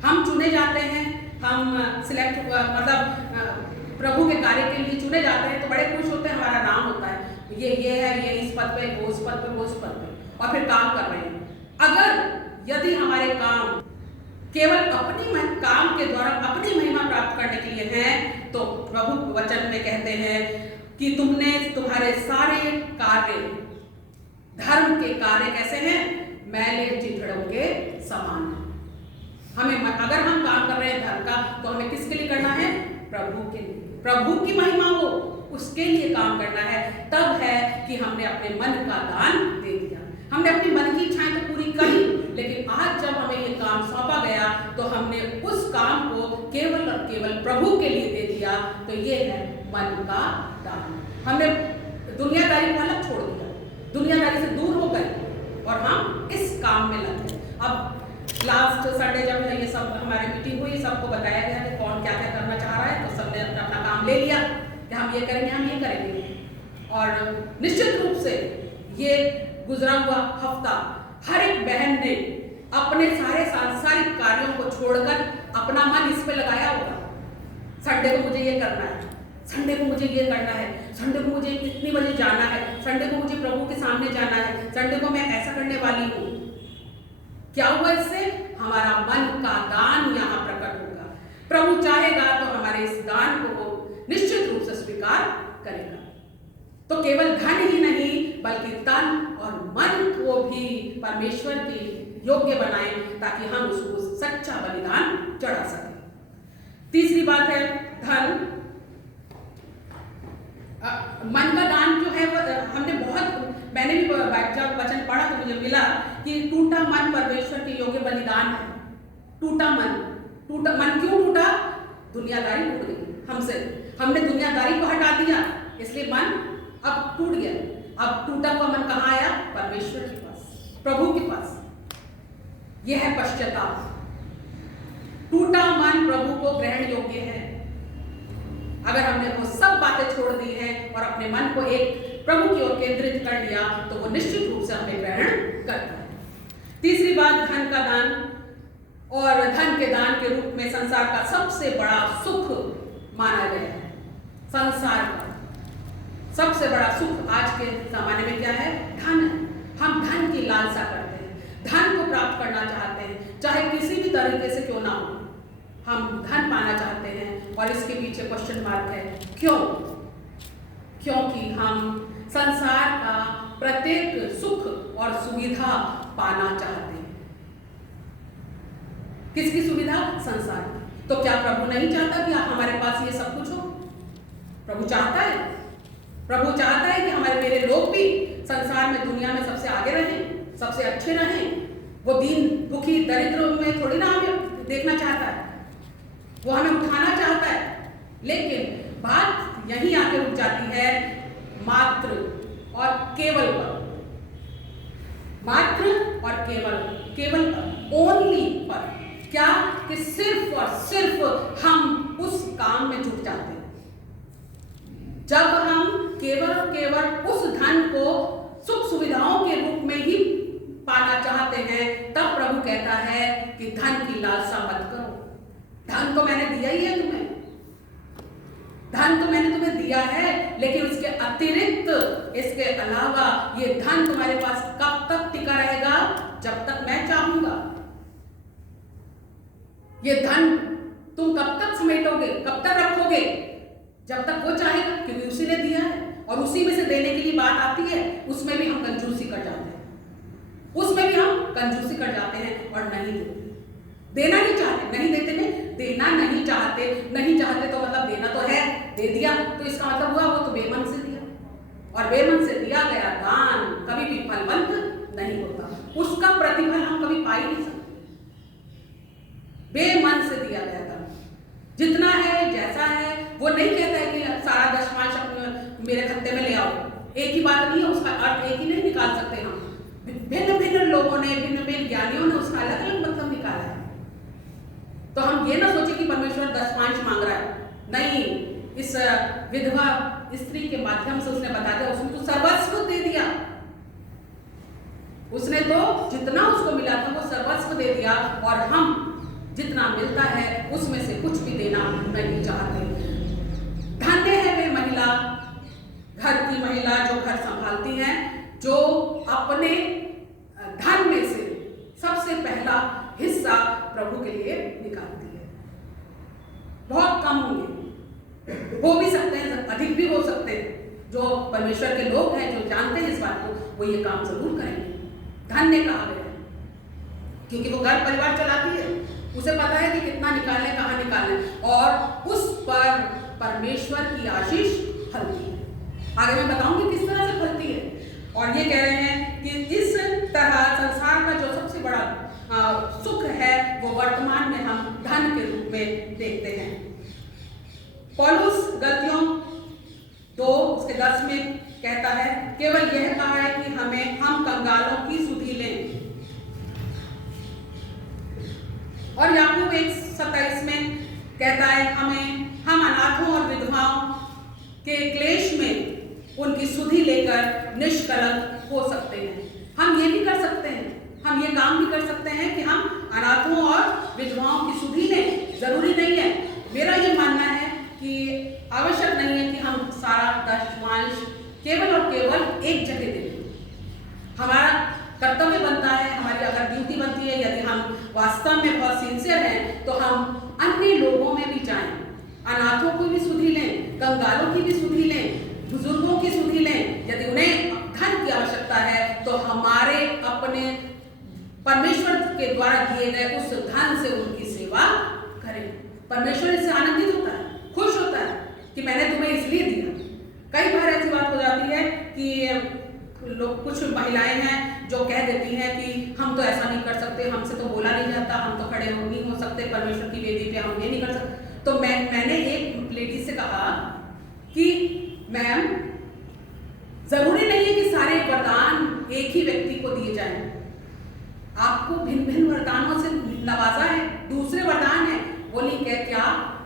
हम चुने जाते हैं, हम सिलेक्ट मतलब प्रभु के कार्य के लिए चुने जाते हैं, तो बड़े खुश होते हैं, हमारा नाम होता है, ये है, ये इस पद पे, वो उस पद पे, वो उस पद पे, और फिर काम कर रहे हैं। यदि हमारे काम केवल अपनी काम के द्वारा अपनी महिमा प्राप्त करने के लिए हैं, तो प्रभु वचन में कहते हैं कि तुम्हारे सारे कार्य, धर्म के कार्य कैसे हैं? मैले चिथड़ों के समान है। हमें अगर हम काम कर रहे हैं धर्म का, तो हमें किसके लिए करना है? प्रभु के लिए। प्रभु की महिमा हो उसके लिए काम करना है। तब है कि हमने अपने मन का दान दे दिया। हमने अपनी मन की इच्छाएं तो पूरी करी, लेकिन आज जब हमें ये काम सौंपा गया तो हमने उस काम को केवल और केवल प्रभु के लिए दे दिया। तो ये है मन का दान। हमने दुनियादारी को अलग छोड़ दिया, दुनियादारी से दूर हो गए और हम इस काम में लग गए। अब लास्ट संडे जब ये सब हमारी मीटिंग हुई, सबको बताया गया कि कौन क्या क्या करना चाह रहा है, तो सबने अपना अपना काम ले लिया कि हम ये करेंगे, हम ये करेंगे। और निश्चित रूप से ये गुजरा हुआ हफ्ता हर एक बहन ने अपने सारे सांसारिक कार्यों को छोड़कर अपना मन इस पे लगाया होगा। संडे को मुझे ये करना है, संडे को मुझे ये करना है, संडे को मुझे इतनी बजे जाना है, संडे को मुझे प्रभु के सामने जाना है, संडे को मैं ऐसा करने वाली हूँ। क्या हुआ इससे? हमारा मन का दान यहाँ प्रकट होगा। प्रभु चाहेगा तो हमारे इस दान को निश्चित रूप से स्वीकार करेगा। तो केवल धन ही नहीं बल्कि तन और मन को भी परमेश्वर के योग्य बनाएं, ताकि हम उसको सच्चा बलिदान चढ़ा सकें। तीसरी बात है धन। मन का दान जो है वो मैंने भी जब वचन पढ़ा तो मुझे मिला कि टूटा मन परमेश्वर के योग्य बलिदान है। टूटा मन क्यों टूटा? दुनियादारी टूट गई हमसे, हमने दुनियादारी को हटा दिया, इसलिए मन अब टूट गया। अब टूटा हुआ मन कहाँ आया? परमेश्वर के पास, प्रभु के पास। यह है पश्चाताप। टूटा मन प्रभु को ग्रहण योग्य है। अगर हमने वो सब बातें छोड़ दी हैं और अपने मन को एक प्रभु की ओर केंद्रित कर लिया, तो वो निश्चित रूप से हमें ग्रहण करता है। तीसरी बात धन का दान, और धन के दान के रूप में संसार का सबसे बड़ा सुख माना गया है। संसार का सबसे बड़ा सुख आज के जमाने में क्या है? धन है। हम धन की लालसा करते हैं, धन को प्राप्त करना चाहते हैं, चाहे किसी भी तरीके से क्यों ना हो, हम धन पाना चाहते हैं। और इसके पीछे क्वेश्चन मार्क है, क्यों? क्योंकि हम संसार का प्रत्येक सुख और सुविधा पाना चाहते हैं। किसकी सुविधा? संसार की। तो क्या प्रभु नहीं चाहता कि हमारे पास ये सब कुछ हो? प्रभु चाहता है। प्रभु चाहता है कि हमारे मेरे लोग भी संसार में, दुनिया में सबसे आगे रहें, सबसे अच्छे रहें। वो दीन दुखी दरिद्र में थोड़ी ना हमें देखना चाहता है, वो हमें उठाना चाहता है। लेकिन बात यहीं आके रुक जाती है मात्र और केवल पर, मात्र और केवल पर, ओनली पर। क्या कि सिर्फ और सिर्फ हम उस काम में जुट जाते हैं। जब हम केवल उस धन को सुख सुविधाओं के रूप में ही पाना चाहते हैं, तब प्रभु कहता है कि धन की लालसा मत करो। धन तो मैंने दिया ही है तुम्हें, धन तो मैंने तुम्हें दिया है, लेकिन उसके अतिरिक्त, इसके अलावा ये धन तुम्हारे पास कब तक टिका रहेगा? जब तक मैं चाहूंगा। ये धन तुम कब तक समेटोगे, कब तक रखोगे? जब तक वो चाहेगा, क्योंकि उसी ने दिया है। और उसी में से देने के लिए बात आती है, उसमें भी हम कंजूसी कर जाते हैं, उसमें भी हम कंजूसी कर जाते हैं और नहीं देते, देना नहीं चाहते, नहीं देते में देना नहीं चाहते। नहीं चाहते तो मतलब देना तो है, दे दिया तो इसका मतलब हुआ वो तो बेमन से दिया, और बेमन से दिया गया दान कभी भी फलवंत नहीं होता, उसका प्रतिफल हम कभी पा ही नहीं सकते। बेमन से दिया गया दान जितना है, जैसा है, वो नहीं कहता है कि सारा दशमांश अपने मेरे खत्ते में ले आओ। एक ही बात नहीं है, उसका अर्थ एक ही नहीं निकाल सकते हम। भिन्न भिन्न लोगों ने, भिन्न भिन्न ज्ञानियों ने उसका अलग अलग मतलब निकाला है। तो हम ये ना सोचे कि परमेश्वर दशमांश मांग रहा है, नहीं। इस विधवा स्त्री के माध्यम से उसने बता दिया, उसने तो सर्वस्व दे दिया, उसने तो जितना उसको मिला था वो सर्वस्व दे दिया। और हम जितना मिलता है उसमें से कुछ भी देना नहीं चाहते। धन्य है वे महिला, घर की महिला जो घर संभालती है, जो अपने धन में से सबसे पहला हिस्सा प्रभु के लिए निकालती है। बहुत कम होंगे, हो भी सकते हैं, अधिक भी हो सकते हैं। जो परमेश्वर के लोग हैं, जो जानते हैं इस बात को, वो ये काम जरूर करेंगे। धन्य कहा गया है क्योंकि वो घर परिवार चलाती है, उसे पता है कि कितना निकालने, कहाँ निकालने, और उस पर परमेश्वर की आशीष फलती है। आगे मैं बताऊंगी किस तरह से फलती है। और ये कह रहे हैं कि इस तरह संसार का जो सबसे बड़ा सुख है वो वर्तमान में हम धन के रूप में देखते हैं। पौलुस गलतियों 2:10 में कहता है, केवल यह कहा है कि हम कंगालों की सुधि लें। और याकूब 1:27 में कहता है, हम अनाथों और विधवाओं के क्लेश में उनकी सुधि लेकर निष्कलंक हो सकते हैं। हम ये भी कर सकते हैं, हम ये काम भी कर सकते हैं कि हम अनाथों और विधवाओं की सुधि लें। जरूरी नहीं है, मेरा ये मानना है कि आवश्यक नहीं है कि हम सारा दशमांश केवल और केवल एक जगह दें। हमारा कर्तव्य बनता है, हमारी अगर ड्यूटी बनती है, यदि हम वास्तव में बहुत सिंसियर हैं, तो हम अन्य लोगों में भी जाएं, अनाथों को भी सुधि लें, कंगालों की भी सुधि लें, बुजुर्गों की सुधि लें। यदि उन्हें धन की आवश्यकता है तो हमारे अपने परमेश्वर के द्वारा दिए गए उस धन से उनकी सेवा करें। परमेश्वर इससे आनंदित होता है, खुश होता है कि मैंने तुम्हें इसलिए दिया। कई बार ऐसी बात हो जाती है कि लोग, कुछ महिलाएं हैं जो कह देती हैं कि हम तो ऐसा नहीं कर सकते, हमसे तो बोला नहीं जाता, हम तो खड़े नहीं हो सकते परमेश्वर की वेदी पे, हम ये नहीं कर सकते। तो मैंने एक लेडी से कहा कि मैम, जरूरी नहीं है कि सारे वरदान एक ही व्यक्ति को दिए जाएं। आपको भिन्न भिन्न वरदानों से नवाजा है, दूसरे वरदान है। बोली क्या?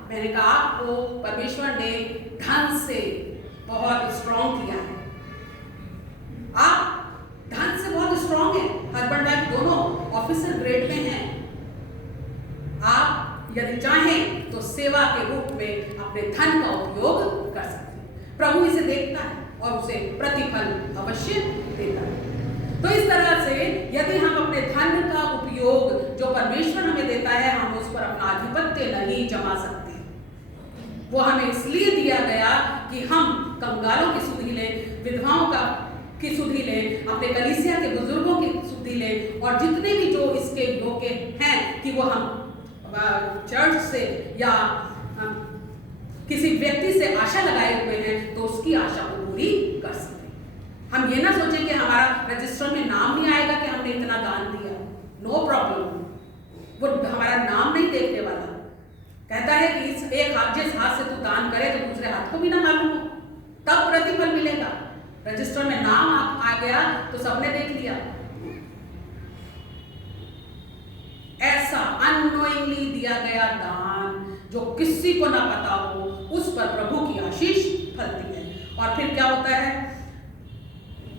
मैंने कहा आपको परमेश्वर ने धन से बहुत स्ट्रॉन्ग किया है, आप धन से बहुत स्ट्रॉन्ग है, हस्बैंड वाइफ दोनों ऑफिसर ग्रेड में हैं। आप यदि चाहें तो सेवा के रूप में अपने धन का उपयोग कर सकते हैं। प्रभु इसे देखता है और उसे प्रतिफल अवश्य देता है। तो इस तरह से यदि हम अपने धन का उपयोग जो परमेश्वर हमें देता है, हम उस पर अपना आधिपत्य नहीं जमा सकते। वो हमें इसलिए दिया गया कि हम कंगालों की सुधि लें, विधवाओं की सुधि लें, अपने कलीसिया के बुजुर्गों की सुधि लें, और जितने भी जो इसके योग्य हैं कि वो हम चर्च से या किसी व्यक्ति से आशा लगाए हुए हैं, तो उसकी आशा को पूरी हम ये ना सोचें कि हमारा रजिस्टर में नाम नहीं आएगा कि हमने इतना दान दिया। नो प्रॉब्लम, वो हमारा नाम नहीं देखने वाला। कहता है कि इस एक हाथ, जिस हाथ से तू दान करे तो दूसरे हाथ को भी ना मालूम हो, तब प्रतिफल मिलेगा। रजिस्टर में नाम आ गया तो सबने देख लिया। ऐसा अननोइंगली दिया गया दान जो किसी को ना पता हो, उस पर प्रभु की आशीष फलती है। और फिर क्या होता है,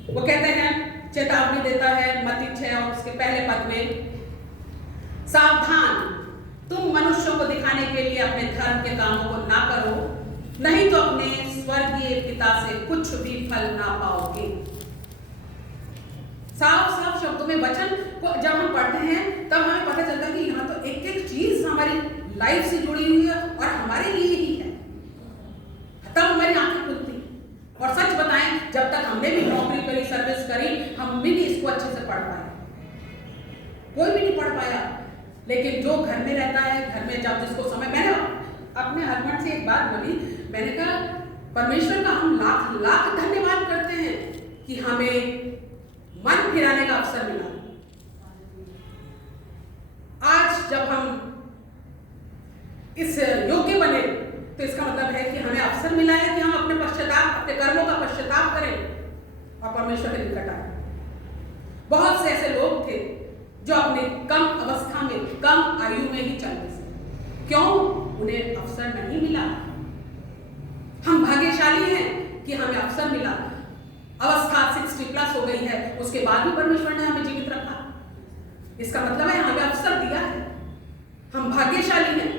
वो कहते हैं, चेतावनी देता है मत्ती 6 और उसके पहले पद में, सावधान, तुम मनुष्यों को दिखाने के लिए अपने धर्म के कामों को ना करो, नहीं तो अपने स्वर्गीय पिता से कुछ भी फल ना पाओगे। साफ साफ शब्दों में वचन को जब हम पढ़ते हैं तब हमें पता चलता है कि यहाँ तो एक एक चीज हमारी लाइफ से जुड़ी हुई है और हमारे लिए ही है। तब हमारी आंखें खुलती। और सच बताएं, जब तक हमने भी नौकरी करी, सर्विस करी, हम भी नहीं इसको अच्छे से पढ़ पाए, कोई भी नहीं पढ़ पाया। लेकिन जो घर में रहता है, घर में जब जिसको समय, मैंने अपने हस्बैंड से एक बात बोली, मैंने कहा परमेश्वर का हम लाख लाख धन्यवाद करते हैं कि हमें मन फिराने का अवसर मिला। आज जब हम इस योग्य बने तो इसका मतलब है कि हमें अवसर मिला है कि हम अपने पश्चाताप, अपने कर्मों का पश्चाताप करें और परमेश्वर के निकट आए। बहुत से ऐसे लोग थे जो अपने कम अवस्था में, कम आयु में ही चल बसे। क्यों? उन्हें अवसर नहीं मिला। हम भाग्यशाली हैं कि हमें अवसर मिला। अवस्था 60 प्लस हो गई है, उसके बाद भी परमेश्वर ने हमें जीवित रखा। इसका मतलब है हमें अवसर दिया है, हम भाग्यशाली हैं।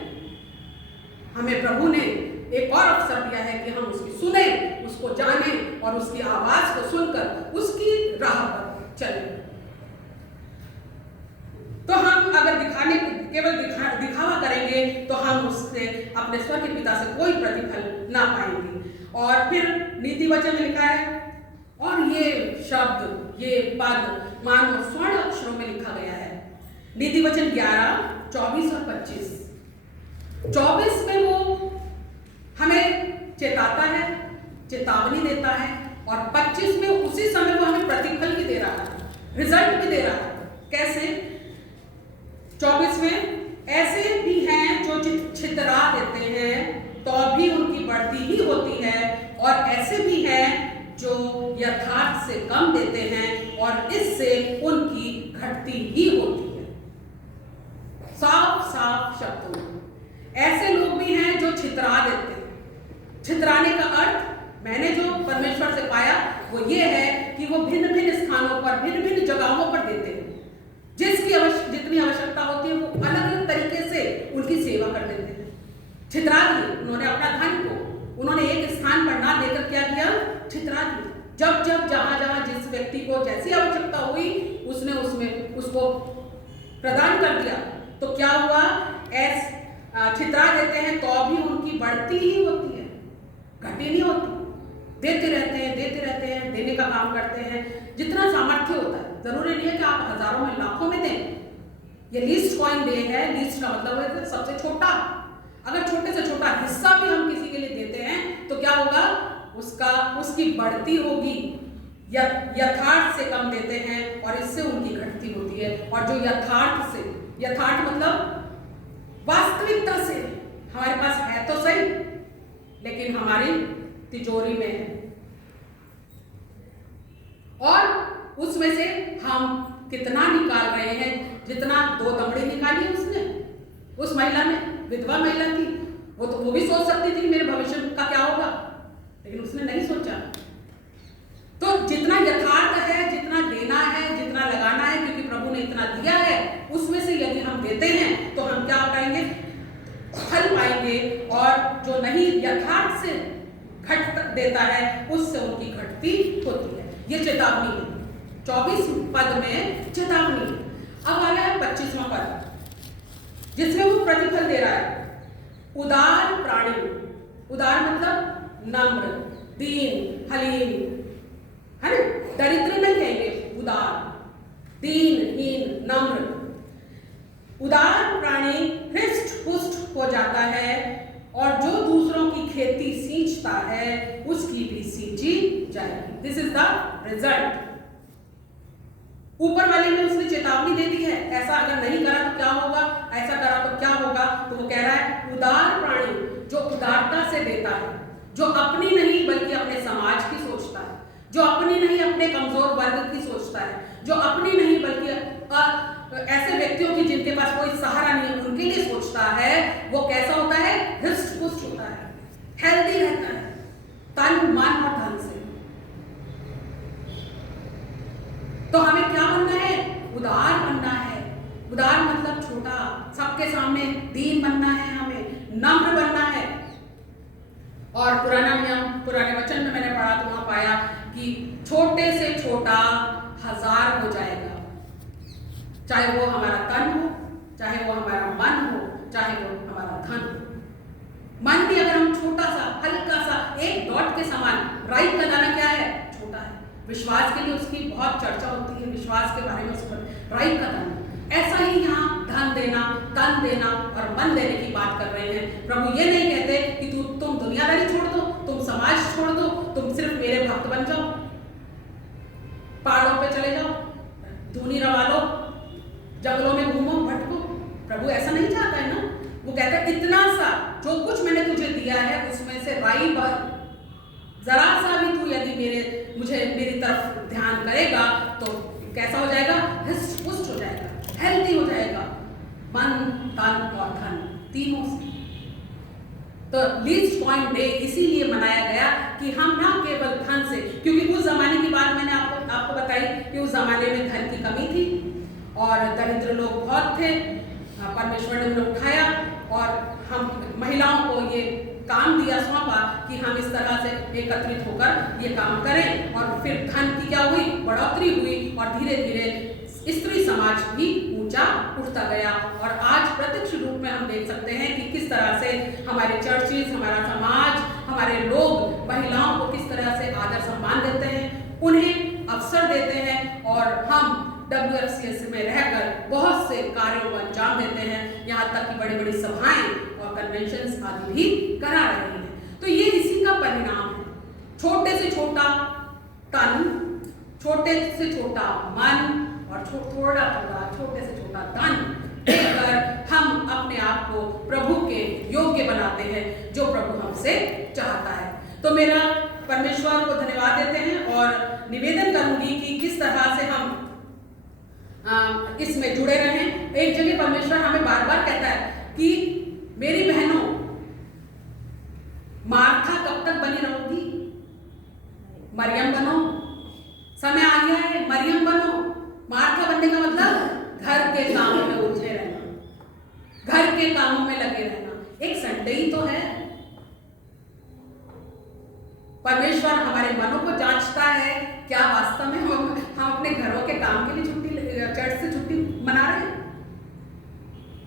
हमें प्रभु ने एक और अवसर दिया है कि हम उसकी सुने, उसको जाने और उसकी आवाज को सुनकर उसकी राह पर चलें। तो हम अगर केवल दिखावा करेंगे तो हम उससे, अपने स्वर्गीय पिता से कोई प्रतिफल ना पाएंगे। और फिर नीति वचन में लिखा है, और ये शब्द, ये पद मानो स्वर्ण अक्षरों में लिखा गया है। नीति वचन 11, 24 और 25। 24 में वो हमें चेताता है, चेतावनी देता है, और 25 में उसी समय वो हमें प्रतिफल भी दे रहा है, रिजल्ट भी दे रहा है। कैसे? 24 में, ऐसे भी हैं जो छितरा देते हैं तो भी उनकी बढ़ती ही होती है, और ऐसे भी हैं जो यथार्थ से कम देते हैं और इससे उनकी घटती ही होती है। साफ साफ शब्दों में, ऐसे लोग भी हैं जो छितरा देते हैं। छितराने का अर्थ मैंने जो परमेश्वर से पाया वो ये है कि वो भिन्न भिन्न स्थानों पर, भिन्न भिन्न जगहों पर देते हैं। जिसकी जितनी आवश्यकता होती है वो अलग अलग तरीके से उनकी सेवा कर देते हैं। छितरा दिए उन्होंने अपना धन को, उन्होंने एक स्थान पर ना देकर क्या किया? छितरा दिया। जब जब जहां जहां जिस व्यक्ति को जैसी आवश्यकता हुई उसने उसमें उसको प्रदान कर दिया। तो क्या हुआ? छितरा देते हैं तो भी उनकी बढ़ती ही होती है, घटी नहीं होती। देते रहते हैं, देते रहते हैं, देने का काम करते हैं जितना सामर्थ्य होता है। जरूरी नहीं है कि आप हजारों में, लाखों में दें। ये लीस्ट कॉइन डे है। लीस्ट का मतलब है सबसे छोटा। अगर छोटे से छोटा हिस्सा भी हम किसी के लिए देते हैं तो क्या होगा? उसकी बढ़ती होगी। यथार्थ से कम देते हैं और इससे उनकी घटती होती है। और जो यथार्थ से, यथार्थ मतलब वास्तविकता से, हमारे पास है तो सही लेकिन हमारी तिजोरी में है, और उसमें से हम कितना निकाल रहे हैं। जितना 2 दमड़ी निकाली उसने, उस महिला ने, विधवा महिला थी, वो भी सोच सकती थी मेरे भविष्य का क्या होगा, लेकिन उसने नहीं सोचा। तो जितना यथार्थ है, जितना देना है, जितना लगाना है, क्योंकि प्रभु ने इतना दिया है, उसमें से यदि हम देते हैं तो हम क्या पाएंगे? फल पाएंगे। और जो नहीं यथार्थ से घट देता है उससे उनकी घटती होती है। ये चेतावनी है। 24 पद में चेतावनी। अब आ गया 25वां पद जिसमें वो प्रतिफल दे रहा है। उदार प्राणी। उदार मतलब नम्र, दीन, हलीम, है ना? दरिद्र नहीं कहेंगे, उदार, दीन, हीन, नम्र। उदार प्राणी हृष्ट पुष्ट हो जाता है और जो दूसरों की खेती सींचता है उसकी भी सींची जाएगी। This is the result. ऊपर वाले ने उसने चेतावनी दे दी है, ऐसा अगर नहीं करा तो क्या होगा, ऐसा करा तो क्या होगा। तो वो कह रहा है उदार प्राणी जो उदारता से देता है, जो अपनी नहीं बल्कि अपने समाज की सोचता है, जो अपनी नहीं अपने कमजोर वर्ग की सोचता है, जो अपनी नहीं बल्कि ऐसे व्यक्तियों की जिनके पास कोई सहारा नहीं है उनके लिए सोचता है, वो कैसा होता है, हृष्ट पुष्ट होता है, हेल्दी रहता है तन मन और धन से। तो हमें क्या बनना है, उदार बनना है। उदार मतलब छोटा, सबके सामने दीन बनना है, हमें नम्र बनना है। और पुराना नियम, पुराने वचन में मैंने पढ़ा तो वहां पाया कि छोटे से छोटा 1000 हो जाएगा, चाहे वो हमारा तन हो, चाहे वो हमारा मन हो, चाहे वो हमारा धन हो। मन भी अगर हम छोटा सा हल्का सा एक डॉट के समान, राई का दाना क्या है, छोटा है। विश्वास के लिए उसकी बहुत चर्चा होती है, विश्वास के बारे में उस पर राई का दाना। ऐसा ही यहाँ धन देना, तन देना और मन देने की बात कर रहे हैं। प्रभु ये नहीं कहते कि तुम दुनियादारी छोड़ दो, तुम समाज छोड़ दो, तुम सिर्फ मेरे भक्त बन जाओ, पहाड़ों पे चले जाओ, धूनी रवा लो, जंगलों में घूमो भटको। प्रभु ऐसा नहीं चाहता है ना। वो कहता है इतना सा जो कुछ मैंने तुझे दिया है उसमें से राई भर, जरा सा भी तू यदि मेरी तरफ ध्यान करेगा तो कैसा हो जाएगा, हृष्ट पुष्ट हो जाएगा, हेल्दी हो जाएगा, मन तन और धन तीनों से। तो लीस्ट पॉइंट डे इसीलिए मनाया गया कि हम ना केवल धन से, क्योंकि उस जमाने की बात मैंने आपको बताई कि उस जमाने में धन की कमी थी और दरिद्र लोग बहुत थे। परमेश्वर ने उन्हें उठाया और हम महिलाओं को ये काम दिया, सौंपा कि हम इस तरह से एकत्रित होकर ये काम करें। और फिर धन की क्या हुई, बढ़ोतरी हुई और धीरे धीरे स्त्री समाज भी ऊंचा उठता गया। और आज प्रत्यक्ष रूप में हम देख सकते हैं कि किस तरह से हमारे चर्चेज, हमारा समाज, हमारे लोग महिलाओं को किस तरह से आदर सम्मान देते हैं, उन्हें अवसर देते हैं और हम WFCS में रहकर बहुत से कार्यों को अंजाम देते हैं। यहाँ तक कि बड़ी बड़ी सभाएं और कन्वेंशंस आदि भी करा रहे हैं। तो ये इसी का परिणाम है। छोटे से छोटा तन, छोटे से छोटा मन और थोड़ा छोटे से छोटा धन देकर हम अपने आप को प्रभु के योग्य बनाते हैं, जो प्रभु हमसे चाहता है। तो मेरा परमेश्वर को धन्यवाद देते हैं और निवेदन करूंगी कि किस तरह से हम इसमें जुड़े रहें। एक जगह परमेश्वर हमें बार बार कहता है कि मेरी बहनों, मार्था कब तक बनी रहोगी, मरियम बनो। समय आ गया है, मरियम बनो। मार्था बनने का मतलब घर के कामों में उलझे रहना, घर के कामों में लगे रहना। एक संडे ही तो है। परमेश्वर हमारे मनों को जांचता है, क्या वास्तव में हम अपने घरों के काम के लिए छुट्टी, चर्च से छुट्टी मना रहे हैं।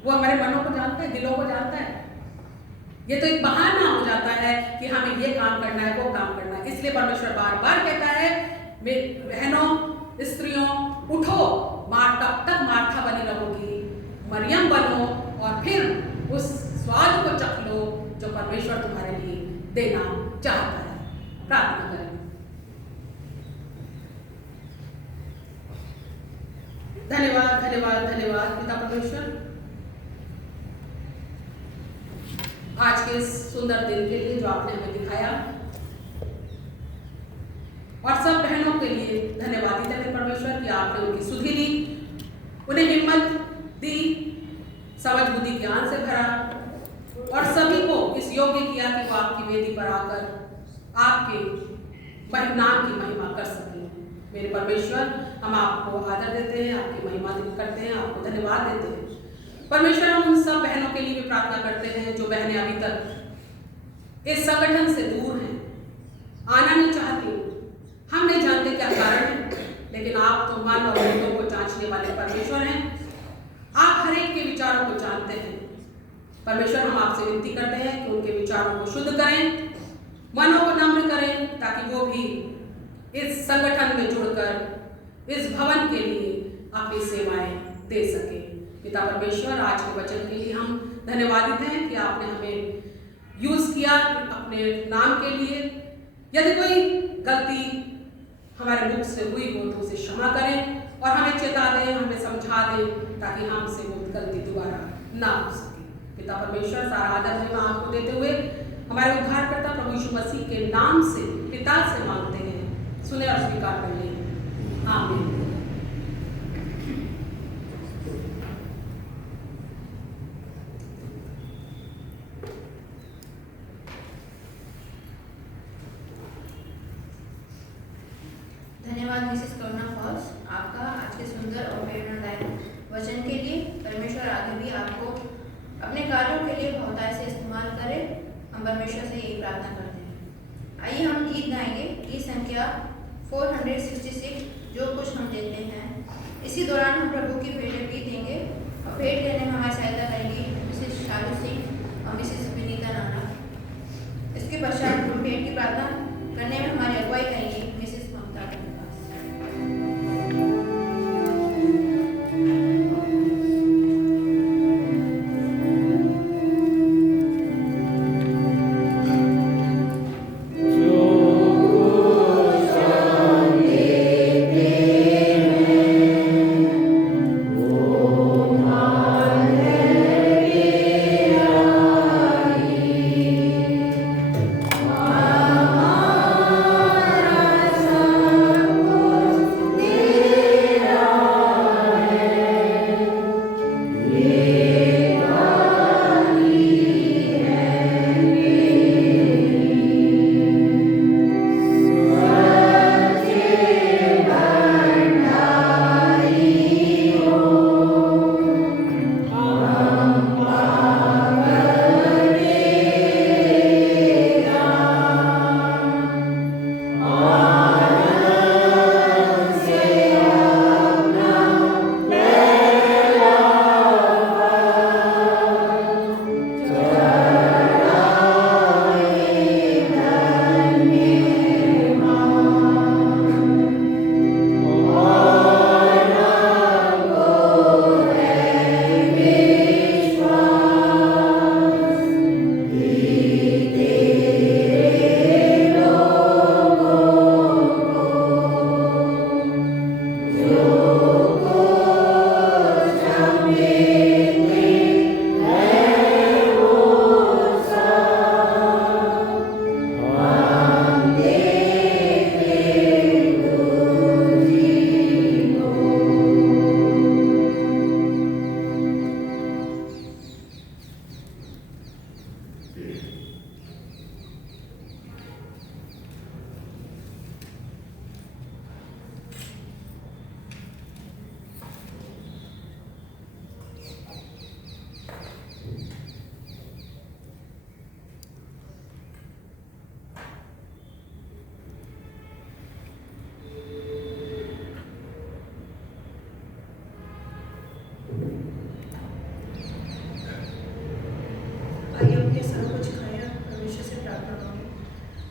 वो हमारे मनों को जानता है, दिलों को जानता है। ये तो एक बहाना हो जाता है कि हमें ये काम करना है, वो काम करना है। इसलिए परमेश्वर बार बार कहता है, बहनों, स्त्रियों, उठो, तब तक मार्था बनी रहोगी, मरियम बनो और फिर उस स्वाद को चख लो जो परमेश्वर तुम्हारे लिए देना चाहता है। प्रार्थना करें। धन्यवाद धन्यवाद धन्यवाद पिता परमेश्वर, आज के इस सुंदर दिन के लिए जो आपने हमें दिखाया, और सब बहनों के लिए धन्यवादित है परमेश्वर कि आपने उनकी सुधि ली, उन्हें हिम्मत दी, समझ बुद्धि ज्ञान से भरा और सभी को इस योग्य किया कि वो आपकी वेदी पर आकर आपके नाम की महिमा कर सकें। मेरे परमेश्वर, हम आपको आदर देते हैं, आपकी महिमा करते हैं, आपको धन्यवाद देते हैं। परमेश्वर, हम उन सब बहनों के लिए भी प्रार्थना करते हैं जो बहनें अभी तक इस संगठन से दूर हैं, आना नहीं चाहती। हम नहीं जानते क्या कारण है, लेकिन आप तो मन और दिलों को जांचने वाले परमेश्वर हैं। आप हर एक के विचारों को जानते हैं। परमेश्वर, हम आपसे विनती करते हैं कि उनके विचारों को शुद्ध करें, मनों को नम्र करें, ताकि वो भी इस संगठन में जुड़कर इस भवन के लिए अपनी सेवाएं दे सके। पिता परमेश्वर, आज के वचन के लिए हम धन्यवादित हैं कि आपने हमें यूज किया अपने नाम के लिए। यदि कोई गलती हमारे मुख से हुई हो तो उसे क्षमा करें और हमें चेता दें, हमें समझा दें, ताकि हमसे वो गलती दोबारा ना हो सके। पिता परमेश्वर सारा आदर महिमा आपको देते हुए हमारे उद्धारकर्ता प्रभु यीशु मसीह के नाम से पिता से मांगते हैं, सुने और स्वीकार कर लें। आमीन। धन्यवाद मिसेस करुणा फॉल्स आपका आज के सुंदर और प्रेरणादायक वचन के लिए। परमेश्वर आगे भी आपको अपने कार्यों के लिए बहुतायत से इस्तेमाल करे, हम परमेश्वर से यही प्रार्थना करते हैं। आइए हम गीत गाएंगे, गीत संख्या 466, जो कुछ हम देते हैं। इसी दौरान हम प्रभु की भेंट भी देंगे और भेंट देने में हमारी सहायता करेंगी मिसेस शालू सिंह और मिसेस विनीता राणा। इसके पश्चात हम भेंट की प्रार्थना करने में हमारी अगुवाई करेंगी मिसेस ममता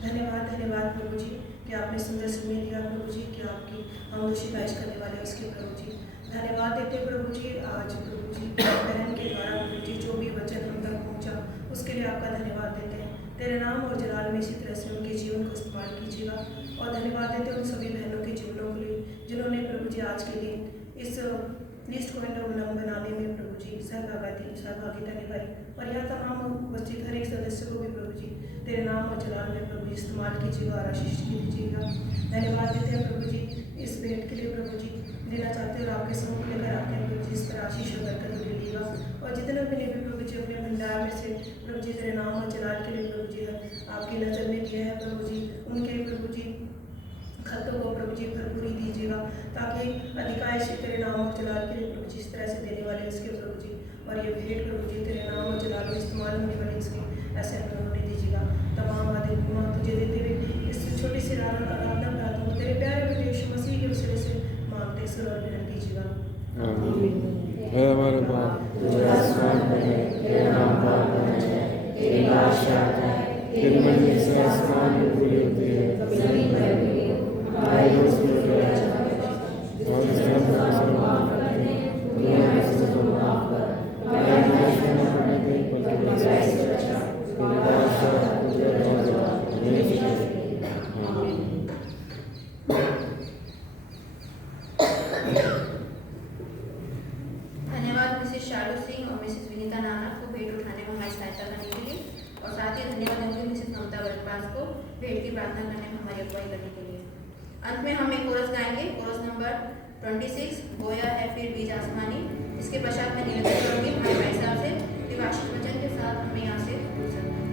धन्यवाद। धन्यवाद प्रभु जी कि आपने सुंदर समय दिया प्रभु जी, कि आपकी हम शिकायत करने वाले उसके प्रभु जी धन्यवाद देते प्रभु जी। आज प्रभु जी बहन के द्वारा प्रभु जी जो भी वचन हम तक पहुंचा उसके लिए आपका धन्यवाद देते हैं। तेरे नाम और जलाल में इसी तरह से उनके जीवन को इस्तेमाल कीजिएगा और धन्यवाद देते हैं उन सभी बहनों के जीवनों के लिए जिन्होंने प्रभु जी आज के दिन इस लिस्ट को बनाने में प्रभु जी सहभागिता निभाई और यहाँ तमाम उपस्थित हर एक सदस्य को भी प्रभु जी तेरे नाम और जलाल में प्रभु जी इस्तेमाल कीजिएगा और आशीष कीजिएगा। धन्यवाद देते हैं प्रभु जी इस भेंट के लिए प्रभु जी देना चाहते हो और आपके सम्मुख लेकर आते हैं प्रभु जी इस पर आशीष और बरकत मिलेगा और जितने भी ने भी प्रभु जी अपने भंडार में से प्रभु जी तेरे नाम और जलाल के लिए प्रभु जी आपकी नज़र में दिया है प्रभु जी उनके प्रभु जी खतों को प्रभु जी भरपूरी दीजिएगा ताकि अधिकांश तेरे नाम और जलाल के लिए प्रभु जी इस तरह से देने वाले इसके प्रभु जी और ये भेंट प्रभु जी तेरे नाम और जलाल में इस्तेमाल होने वाले इसके ऐसे उन्होंने दीजिएगा। तमाम आदि तुझे देते हुए इस छोटी सी आराधना प्रार्थना को तेरे प्यारे बेटे यीशु मसीह के वसीले से मांगते सर और विनती कीजिएगा। आमीन। हे हमारे बाप जो आसमान में है, तेरा नाम पाक होना चाहिए, तेरी बादशाह आए, तेरी मर्जी से आसमान में पूरी होती है, जमीन पर भी हमारे रोज की रोटी आज हमें और इस तरह माफ करते हैं दुनिया में से जो माफ कर हमारे नाश में न पड़ने दे बल्कि बुराई से बचा। तेरी बादशाह तुझे भेंट की प्रार्थना करने में हमारी अगुवाई करने के लिए। अंत में हम एक कोरस गाएंगे, कोरस नंबर 26, गोया है फिर बीज आसमानी। इसके पश्चात मैं निवेदन करूंगी हमारे भाई साहब से विभाषित वचन के साथ हमें यहाँ से गुजरना है।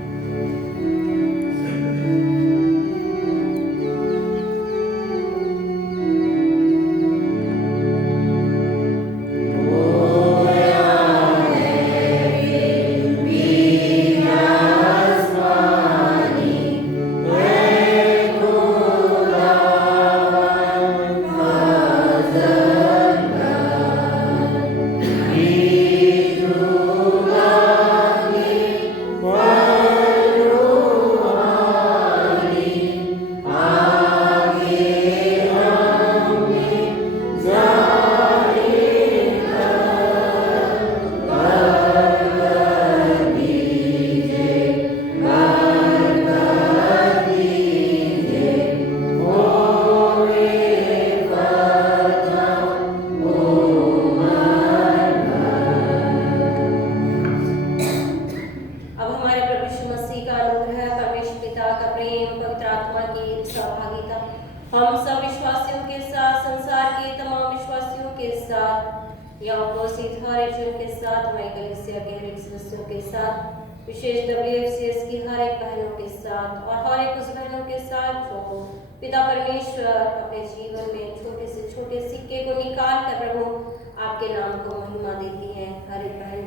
अब हमारे प्रभु यीशु मसीह का अनुग्रह, परमेश्वर पिता का प्रेम, पवित्र आत्मा की सहभागिता हम सब विश्वासियों के साथ, संसार के तमाम विश्वासियों के साथ, यहाँ उपस्थित हर एक जन के साथ, हमारी कलीसिया के हर एक सदस्यों के साथ, विशेष WFCS की हर एक बहनों के साथ और हर एक उस बहनों के साथ जो पिता परमेश्वर अपने जीवन में छोटे से छोटे सिक्के को निकाल कर प्रभु आपके नाम को महिमा देती है। हर एक बहन